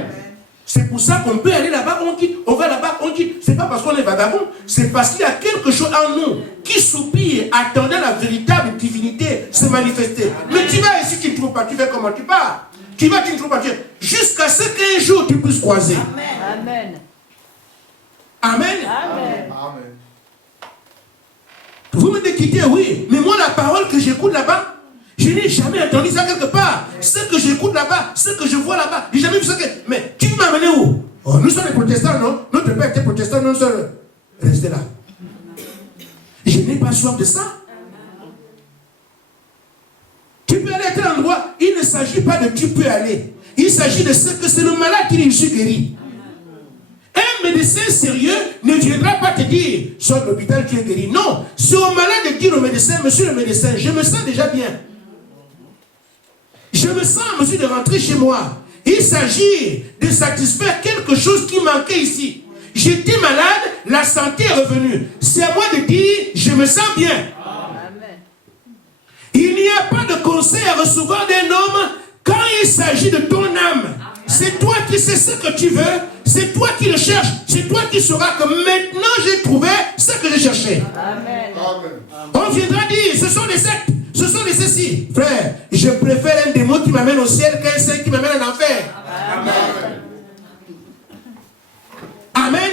C'est pour ça qu'on peut aller là-bas, on quitte. On va là-bas, on quitte. Ce n'est pas parce qu'on est vagabond. C'est parce qu'il y a quelque chose en nous qui soupire, attendant la véritable divinité se manifester. Mais tu vas ici, tu ne trouves pas. Tu fais comment? Tu pars. Tu vas, tu ne trouves pas. Jusqu'à ce qu'un jour tu puisses croiser. Amen. Amen. Amen. Amen. Vous me dites quitter, oui. Mais moi, la parole que j'écoute là-bas, je n'ai jamais entendu ça quelque part. Ce que j'écoute là-bas, ce que je vois là-bas, j'ai jamais vu ça. Mais tu m'as amené où? Oh, nous sommes les protestants, non? Notre père était protestant, nous sommes restés là. Je n'ai pas soif de ça. Tu peux aller à tel endroit. Il ne s'agit pas de tu peux aller. Il s'agit de ce que c'est le malade qui est guéri. Un médecin sérieux ne viendra pas te dire, sors de l'hôpital, tu es guéri. Non, c'est au malade de dire au médecin, monsieur le médecin, je me sens déjà bien. Je me sens en mesure de rentrer chez moi. Il s'agit de satisfaire quelque chose qui manquait ici. J'étais malade, la santé est revenue. C'est à moi de dire, je me sens bien. Amen. Il n'y a pas de conseil à recevoir d'un homme quand il s'agit de ton âme. C'est toi qui sais ce que tu veux, c'est toi qui le cherches, c'est toi qui sauras que maintenant j'ai trouvé ce que je cherchais. Amen. Amen. On viendra dire, ce sont des sectes, ce sont des ceci. Frère, je préfère un démon qui m'amène au ciel qu'un saint qui m'amène en enfer. Amen. Amen.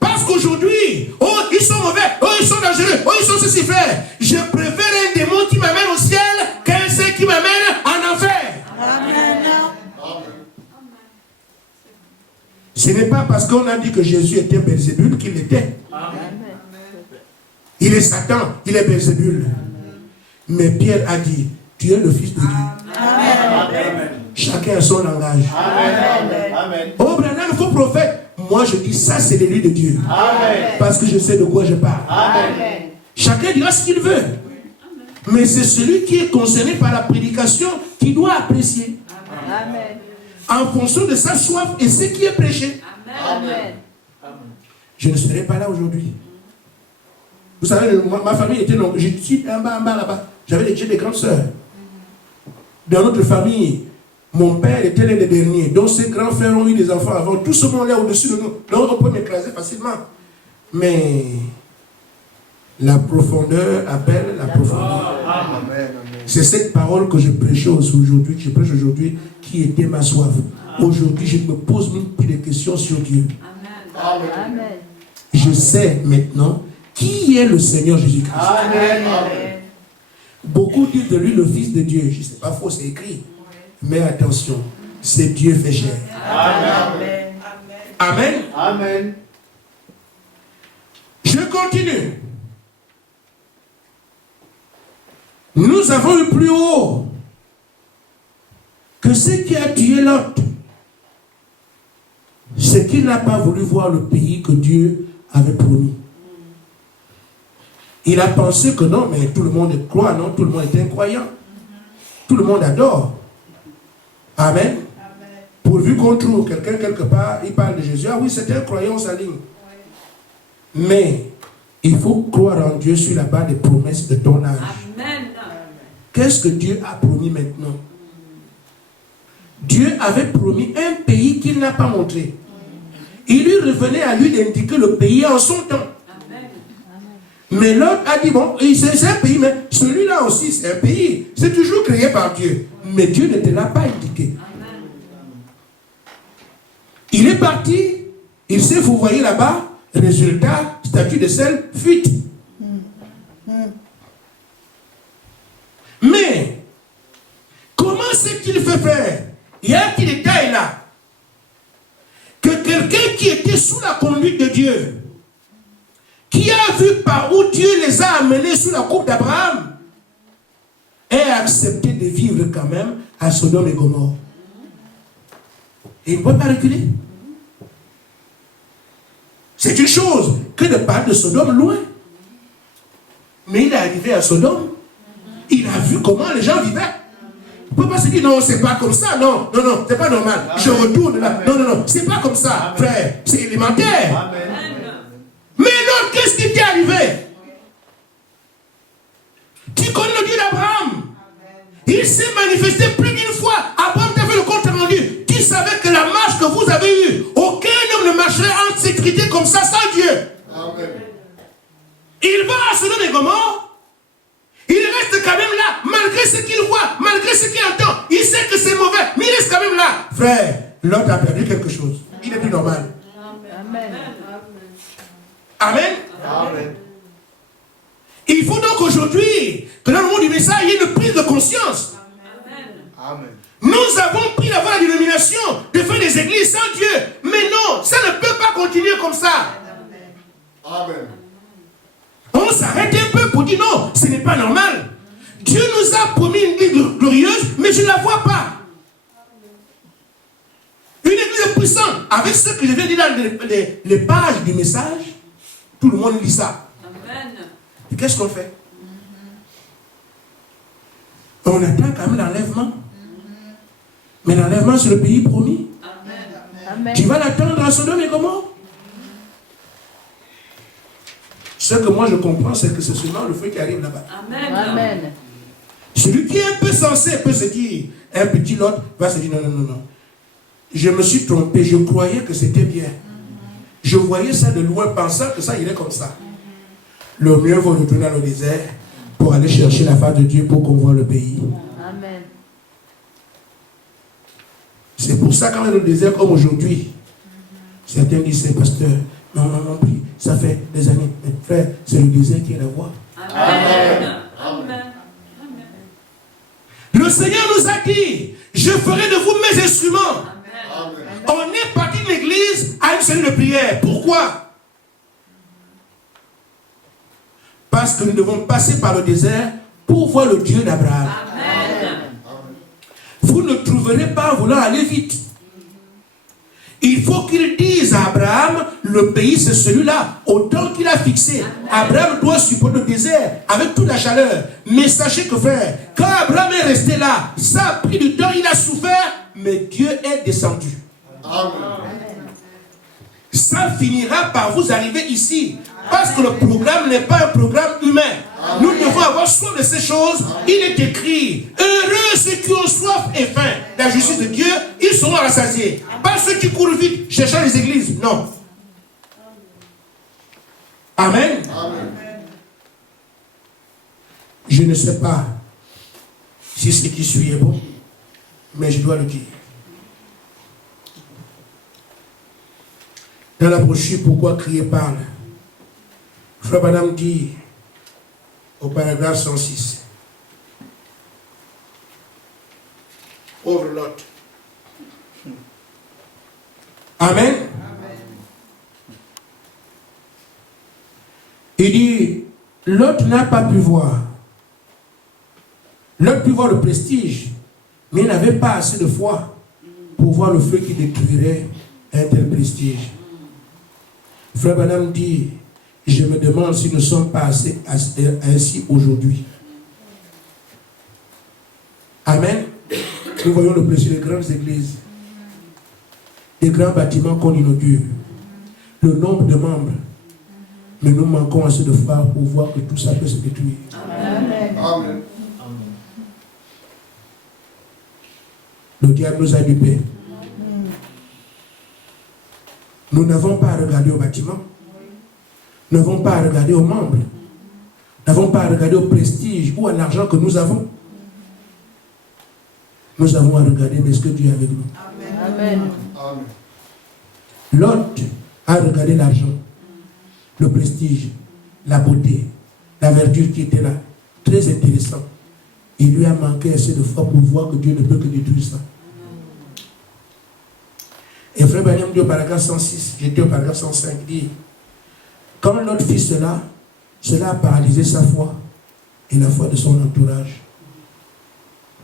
Parce qu'aujourd'hui, oh, ils sont mauvais, oh, ils sont dangereux, oh, ils sont ceci, frère. Je préfère un démon qui m'amène au ciel qu'un saint qui m'amène en enfer. Amen. Ce n'est pas parce qu'on a dit que Jésus était Belzébul qu'il l'était. Il est Satan, il est Belzébul. Mais Pierre a dit, tu es le Fils de Dieu. Amen. Chacun a son langage. Amen. Amen. Oh, Branham, il faut prophète. Moi, je dis, ça, c'est l'élu de Dieu. Amen. Parce que je sais de quoi je parle. Amen. Chacun dira ce qu'il veut. Mais c'est celui qui est concerné par la prédication qui doit apprécier. Amen. En fonction de sa soif et ce qui est prêché. Amen. Je ne serai pas là aujourd'hui. Vous savez, ma famille était longue. Je suis en bas là-bas. J'ai des grandes sœurs. Dans notre famille, mon père était l'un des derniers. Donc ses grands frères ont eu des enfants avant. Tout ce monde là au-dessus de nous. Donc on peut m'écraser facilement. Mais la profondeur appelle la profondeur. Amen. C'est cette parole que je prêchais aujourd'hui, que je prêche aujourd'hui, qui était ma soif. Aujourd'hui, je me pose même plus de questions sur Dieu. Amen. Amen. Je sais maintenant qui est le Seigneur Jésus-Christ. Amen. Beaucoup disent de lui le Fils de Dieu. Je ne sais pas faux, c'est écrit. Mais attention, c'est Dieu fait chair. Amen. Amen. Amen. Je continue. Nous avons eu plus haut que ce qui a tué Lot, c'est qu'il n'a pas voulu voir le pays que Dieu avait promis. Il a pensé que non, mais tout le monde croit, non, tout le monde est incroyant. Tout le monde adore. Amen. Pourvu qu'on trouve quelqu'un quelque part, il parle de Jésus. Ah oui, c'est un croyant, on s'aligne. Mais il faut croire en Dieu sur la base des promesses de ton âge. Amen. Qu'est-ce que Dieu a promis maintenant? Dieu avait promis un pays qu'il n'a pas montré. Il lui revenait à lui d'indiquer le pays en son temps. Mais l'autre a dit, bon, c'est un pays, mais celui-là aussi, c'est un pays. C'est toujours créé par Dieu. Mais Dieu ne te l'a pas indiqué. Il est parti, il s'est fourvoyé là-bas, résultat, statue de sel, fuite. Mais, comment c'est qu'il fait faire? Il y a un petit détail là. Que quelqu'un qui était sous la conduite de Dieu, qui a vu par où Dieu les a amenés sous la coupe d'Abraham, ait accepté de vivre quand même à Sodome et Gomorrhe. Et il ne peut pas reculer. C'est une chose que de parler de Sodome loin. Mais il est arrivé à Sodome. Il a vu comment les gens vivaient. Il ne peut pas se dire non, c'est pas comme ça. Non, non, non, c'est pas normal. Je retourne là. Non, non, non, c'est pas comme ça, frère. C'est élémentaire. Amen. Mais l'autre, qu'est-ce qui t'est arrivé? Tu connais le Dieu d'Abraham. Il s'est manifesté plus d'une fois. Abraham t'a fait le compte rendu. Tu savais que la marche que vous avez eue, aucun homme ne marcherait en sécurité comme ça sans Dieu. Amen. Il va à Sodome et Gomorrhe. Il reste quand même là, malgré ce qu'il voit, malgré ce qu'il entend. Il sait que c'est mauvais, mais il reste quand même là. Frère, l'autre a perdu quelque chose. Il est plus normal. Amen. Amen. Amen. Il faut donc aujourd'hui que dans le monde du message, il y ait une prise de conscience. Amen. Nous avons pris la voie de la dénomination de faire des églises sans Dieu. Mais non, ça ne peut pas continuer comme ça. Amen. On s'arrête un peu pour dire non, ce n'est pas normal. Dieu nous a promis une église glorieuse, mais je ne la vois pas. Une église puissante, avec ce que je viens de dire dans les pages du message, tout le monde lit ça. Amen. Et qu'est-ce qu'on fait? On attend quand même l'enlèvement. Mais l'enlèvement, c'est le pays promis. Amen. Tu vas l'attendre à Sodome et Gomorrhe? Ce que moi je comprends, c'est que c'est seulement le feu qui arrive là-bas. Amen. Amen. Celui qui est un peu sensé peut se dire, un petit Lot va se dire non, non, non, non. Je me suis trompé, je croyais que c'était bien. Je voyais ça de loin, pensant que ça irait comme ça. Le mieux vaut retourner dans le désert pour aller chercher la face de Dieu pour qu'on voit le pays. Amen. C'est pour ça quand on est dans le désert comme aujourd'hui, certains disent, c'est pasteur, non, non, non, puis ça fait des années. Mais frère, c'est le désert qui est la voie. Amen. Amen. Le Seigneur nous a dit, je ferai de vous mes instruments. Amen. On est parti de l'église à une scène de prière. Pourquoi? Parce que nous devons passer par le désert pour voir le Dieu d'Abraham. Amen. Vous ne trouverez pas en voulant aller vite. Il faut qu'il dise à Abraham, le pays c'est celui-là, au temps qu'il a fixé. Abraham doit supporter le désert avec toute la chaleur. Mais sachez que frère, quand Abraham est resté là, ça a pris du temps, il a souffert, mais Dieu est descendu. Amen. Ça finira par vous arriver ici. Parce que le programme n'est pas un programme humain. Nous devons avoir soin de ces choses. Il est écrit, heureux ceux qui ont soif et faim de la justice de Dieu, ils seront rassasiés. Pas ceux qui courent vite, cherchant les églises. Non. Amen. Amen. Je ne sais pas si ce qui suit est bon, mais je dois le dire. Dans la brochure, pourquoi crier parle? Frère Madame dit au paragraphe 106. Pauvre Lot. Amen. Il dit, l'autre n'a pas pu voir. L'autre pu voir le prestige, mais il n'avait pas assez de foi pour voir le feu qui détruirait un tel prestige. Frère Branham dit, je me demande si nous ne sommes pas ainsi aujourd'hui. Amen. Nous voyons le prestige des grandes églises, des grands bâtiments qu'on inaugure, le nombre de membres. Mais nous manquons assez de foi pour voir que tout ça peut se détruire. Amen. Amen. Le diable nous a dupés. Nous n'avons pas à regarder au bâtiment. Nous n'avons pas à regarder aux membres. Nous n'avons pas à regarder au prestige ou à l'argent que nous avons. Nous avons à regarder, mais est-ce que Dieu est avec nous? Amen. Amen. L'autre a regardé l'argent, le prestige, la beauté, la verdure qui était là. Très intéressant. Il lui a manqué assez de foi pour voir que Dieu ne peut que détruire ça. Et frère Branham dit au paragraphe 106, j'étais au paragraphe 105, dit, quand l'autre fit cela, cela a paralysé sa foi et la foi de son entourage.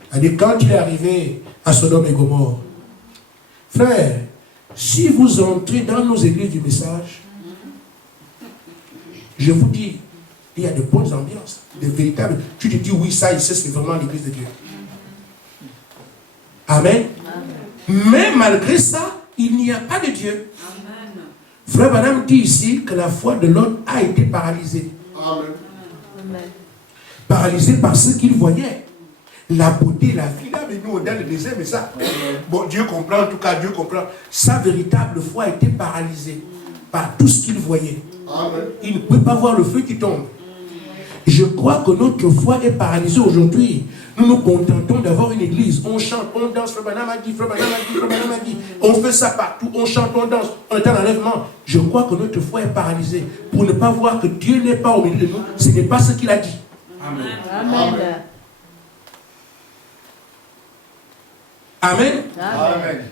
C'est-à-dire, quand il est arrivé à Sodome et Gomorrhe, frère, si vous entrez dans nos églises du message, je vous dis, il y a de bonnes ambiances, de véritables. Tu te dis, oui, ça ici, c'est vraiment l'église de Dieu. Amen. Mais malgré ça, il n'y a pas de Dieu. Amen. Frère Branham dit ici que la foi de l'homme a été paralysée. Amen. Amen. Paralysée par ce qu'il voyait. La beauté, la vie, là, mais nous, on est dans le désert, mais ça, bon, Dieu comprend, en tout cas, Dieu comprend. Sa véritable foi a été paralysée par tout ce qu'il voyait. Amen. Il ne peut pas voir le feu qui tombe. Je crois que notre foi est paralysée aujourd'hui. Nous nous contentons d'avoir une église. On chante, on danse. Frère Branham a dit, Frère Branham a dit, Frère Branham a dit. On fait ça partout. On chante, on danse. On est en enlèvement. Je crois que notre foi est paralysée. Pour ne pas voir que Dieu n'est pas au milieu de nous. Ce n'est pas ce qu'il a dit. Amen. Amen. Amen.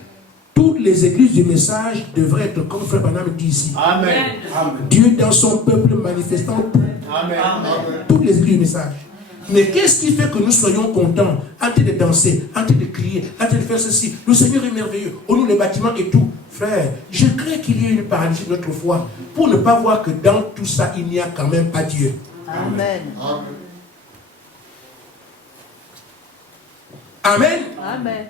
Toutes les églises du message devraient être comme Frère Branham dit ici. Amen. Amen. Dieu dans son peuple manifestant tout. Amen. Amen. Toutes les églises du message. Mais qu'est-ce qui fait que nous soyons contents, en train de danser, en train de crier, en train de faire ceci? Le Seigneur est merveilleux. On nous les bâtiments et tout. Frère, je crains qu'il y ait une paralysie de notre foi pour ne pas voir que dans tout ça, il n'y a quand même pas Dieu. Amen. Amen. Amen. Amen.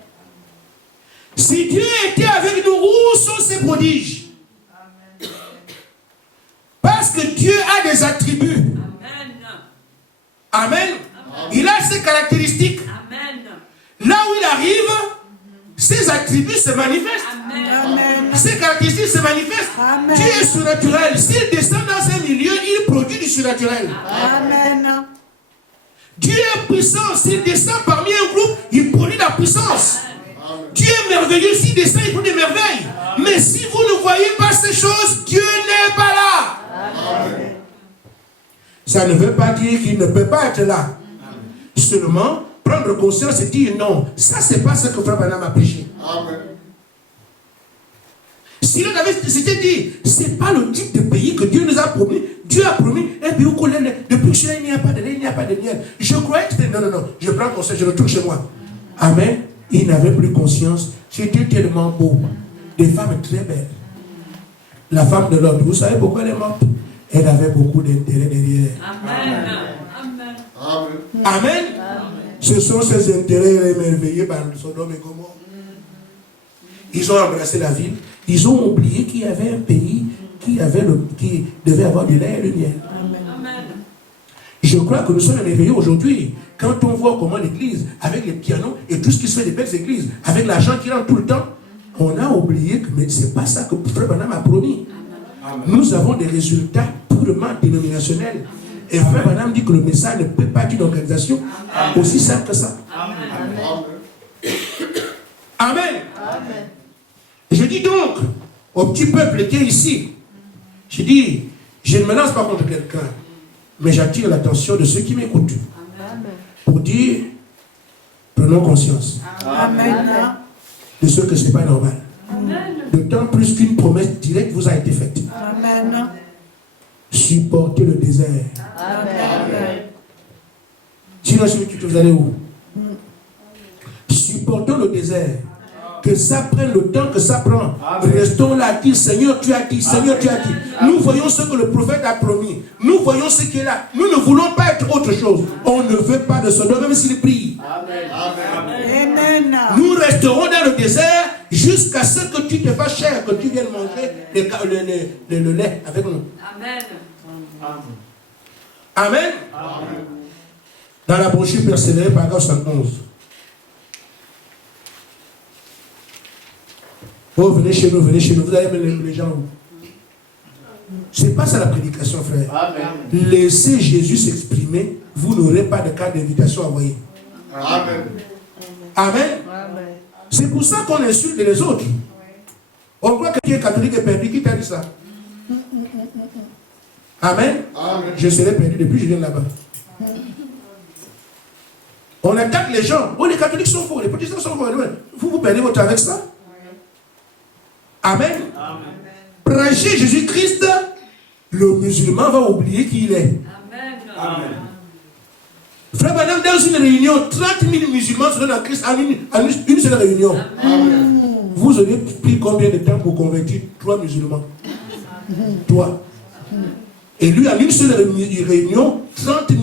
Si Dieu était avec nous, où sont ses prodiges? Parce que Dieu a des attributs. Amen. Amen. Il a ses caractéristiques. Amen. Là où il arrive, ses attributs se manifestent. Amen. Ses caractéristiques se manifestent. Amen. Dieu est surnaturel. S'il descend dans un milieu, il produit du surnaturel. Amen. Dieu est puissant. S'il descend parmi un groupe, il produit de la puissance. Dieu est merveilleux. S'il descend, il produit des merveilles. Mais si vous ne voyez pas ces choses, Dieu n'est pas là. Amen. Ça ne veut pas dire qu'il ne peut pas être là. Seulement, prendre conscience et dire non, ça c'est pas ce que Frère Branham a prêché. Amen. Si l'on avait s'était dit, c'est pas le type de pays que Dieu nous a promis. Dieu a promis un pays où depuis que je suis là, il n'y a pas de lait, il n'y a pas de miel. Je croyais que c'était non, je prends conscience, je retourne chez moi. Amen. Il n'avait plus conscience. C'était tellement beau. Des femmes très belles. La femme de l'autre, vous savez pourquoi elle est morte? Elle avait beaucoup d'intérêt derrière. Amen. Amen. Amen. Amen. Ce sont ces intérêts émerveillés par Sodome et Gomorrhe. Ils ont embrassé la ville. Ils ont oublié qu'il y avait un pays qui devait avoir du lait et du miel. Amen. Je crois que nous sommes émerveillés aujourd'hui. Quand on voit comment l'église, avec les pianos et tout ce qui se fait des belles églises, avec l'argent qui rentre tout le temps, on a oublié que ce n'est pas ça que Frère Branham a promis. Amen. Nous avons des résultats purement dénominationnels. Et Frère Branham dit que le message ne peut pas être une organisation aussi simple que ça. Amen. Amen. Amen. Je dis donc au petit peuple qui est ici, je dis, je ne me lance pas contre quelqu'un, mais j'attire l'attention de ceux qui m'écoutent Amen. pour dire, prenons conscience Amen. de ce que ce n'est pas normal. Amen. D'autant plus qu'une promesse directe vous a été faite. Amen. supporter le désert. Amen. Sinon, si vous allez où? Supportons le désert. Que ça prenne le temps que ça prend. Restons là, dire Seigneur, tu as dit, Seigneur, tu as dit. Nous voyons ce que le prophète a promis. Nous voyons ce qui est là. Nous ne voulons pas être autre chose. On ne veut pas de Sodome, même s'il prie. Amen. Nous resterons dans le désert jusqu'à ce que tu te fasses chair, que tu viennes manger le lait avec nous. Amen. Amen. Dans la brochure Persévérer, paragraphe 71. Oh, venez chez nous, vous allez mettre les gens où? C'est pas ça la prédication, frère. Amen. Laissez Jésus s'exprimer, vous n'aurez pas de carte d'invitation à envoyer. Amen. Amen. C'est pour ça qu'on insulte les autres. On croit que tu es catholique et perdu. Qui t'a dit ça? Amen. Amen. Je serai perdu depuis que je viens là-bas. On attaque les gens. Oh, les catholiques sont faux, les protestants sont faux. Vous perdez votre temps avec ça? Amen. Prêcher Jésus-Christ, le musulman va oublier qui il est. Amen. Frère Madame, dans une réunion, 30 000 musulmans seront en Christ en une seule réunion. Amen. Vous avez pris combien de temps pour convertir 3 musulmans? Toi. Et lui, en une seule réunion, 30 000.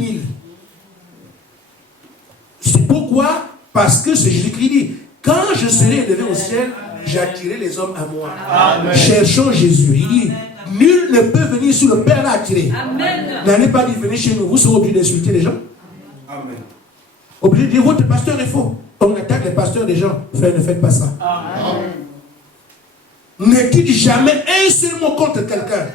C'est pourquoi? Parce que c'est Jésus qui dit, quand je serai élevé au ciel, j'attirerai les hommes à moi. Amen. Cherchons Jésus. Il dit, nul ne peut venir sous le Père l'a attiré. Amen. N'allez pas dire, venez chez nous. Vous serez obligés d'insulter les gens. Amen. Obligé de dire, votre pasteur est faux. On attaque les pasteurs des gens. Frère, ne faites pas ça. Amen. Ne dites jamais un seul mot contre quelqu'un.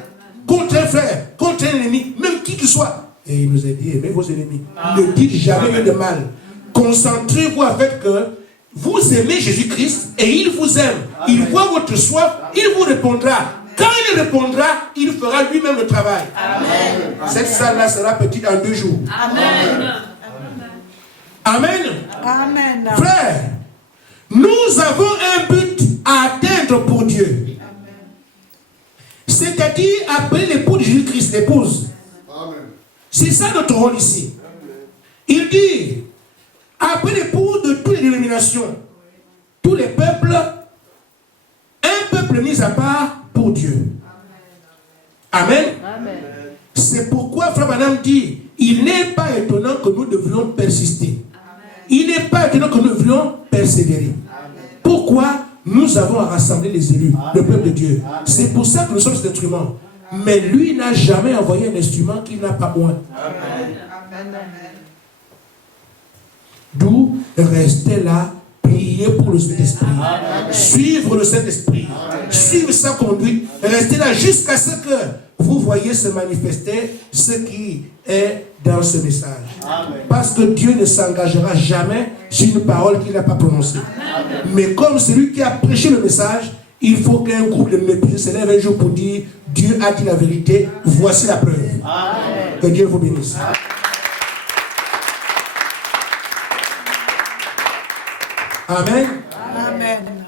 Contre un frère, contre un ennemi, même qui que soit. Et il nous a dit, aimez vos ennemis. Ne dites jamais rien de mal. Concentrez-vous avec que vous aimez Jésus-Christ et il vous aime. Il voit votre soif, il vous répondra. Quand il répondra, il fera lui-même le travail. Amen. Cette salle-là sera petite en 2 jours. Amen. Amen. Amen. Frère, nous avons un but à atteindre pour Dieu. C'est-à-dire appeler l'époux de Jésus-Christ, l'épouse. Amen. C'est ça notre rôle ici. Il dit, appeler l'époux de toutes les dénominations, tous les peuples, un peuple mis à part pour Dieu. Amen. C'est pourquoi Frère Branham dit, il n'est pas étonnant que nous devions persister. Il n'est pas étonnant que nous devions persévérer. Pourquoi? Nous avons à rassembler les élus, le peuple de Dieu. C'est pour ça que nous sommes cet instrument. Mais lui n'a jamais envoyé un instrument qu'il n'a pas moins. D'où rester là, prier pour le Saint-Esprit. Suivre le Saint-Esprit. Suivre sa conduite. Rester là jusqu'à ce que vous voyez se manifester ce qui est dans ce message. Amen. Parce que Dieu ne s'engagera jamais sur une parole qu'il n'a pas prononcée. Mais comme celui qui a prêché le message, il faut qu'un groupe de mépris se lève un jour pour dire Dieu a dit la vérité, voici la preuve. Amen. Que Dieu vous bénisse. Amen. Amen.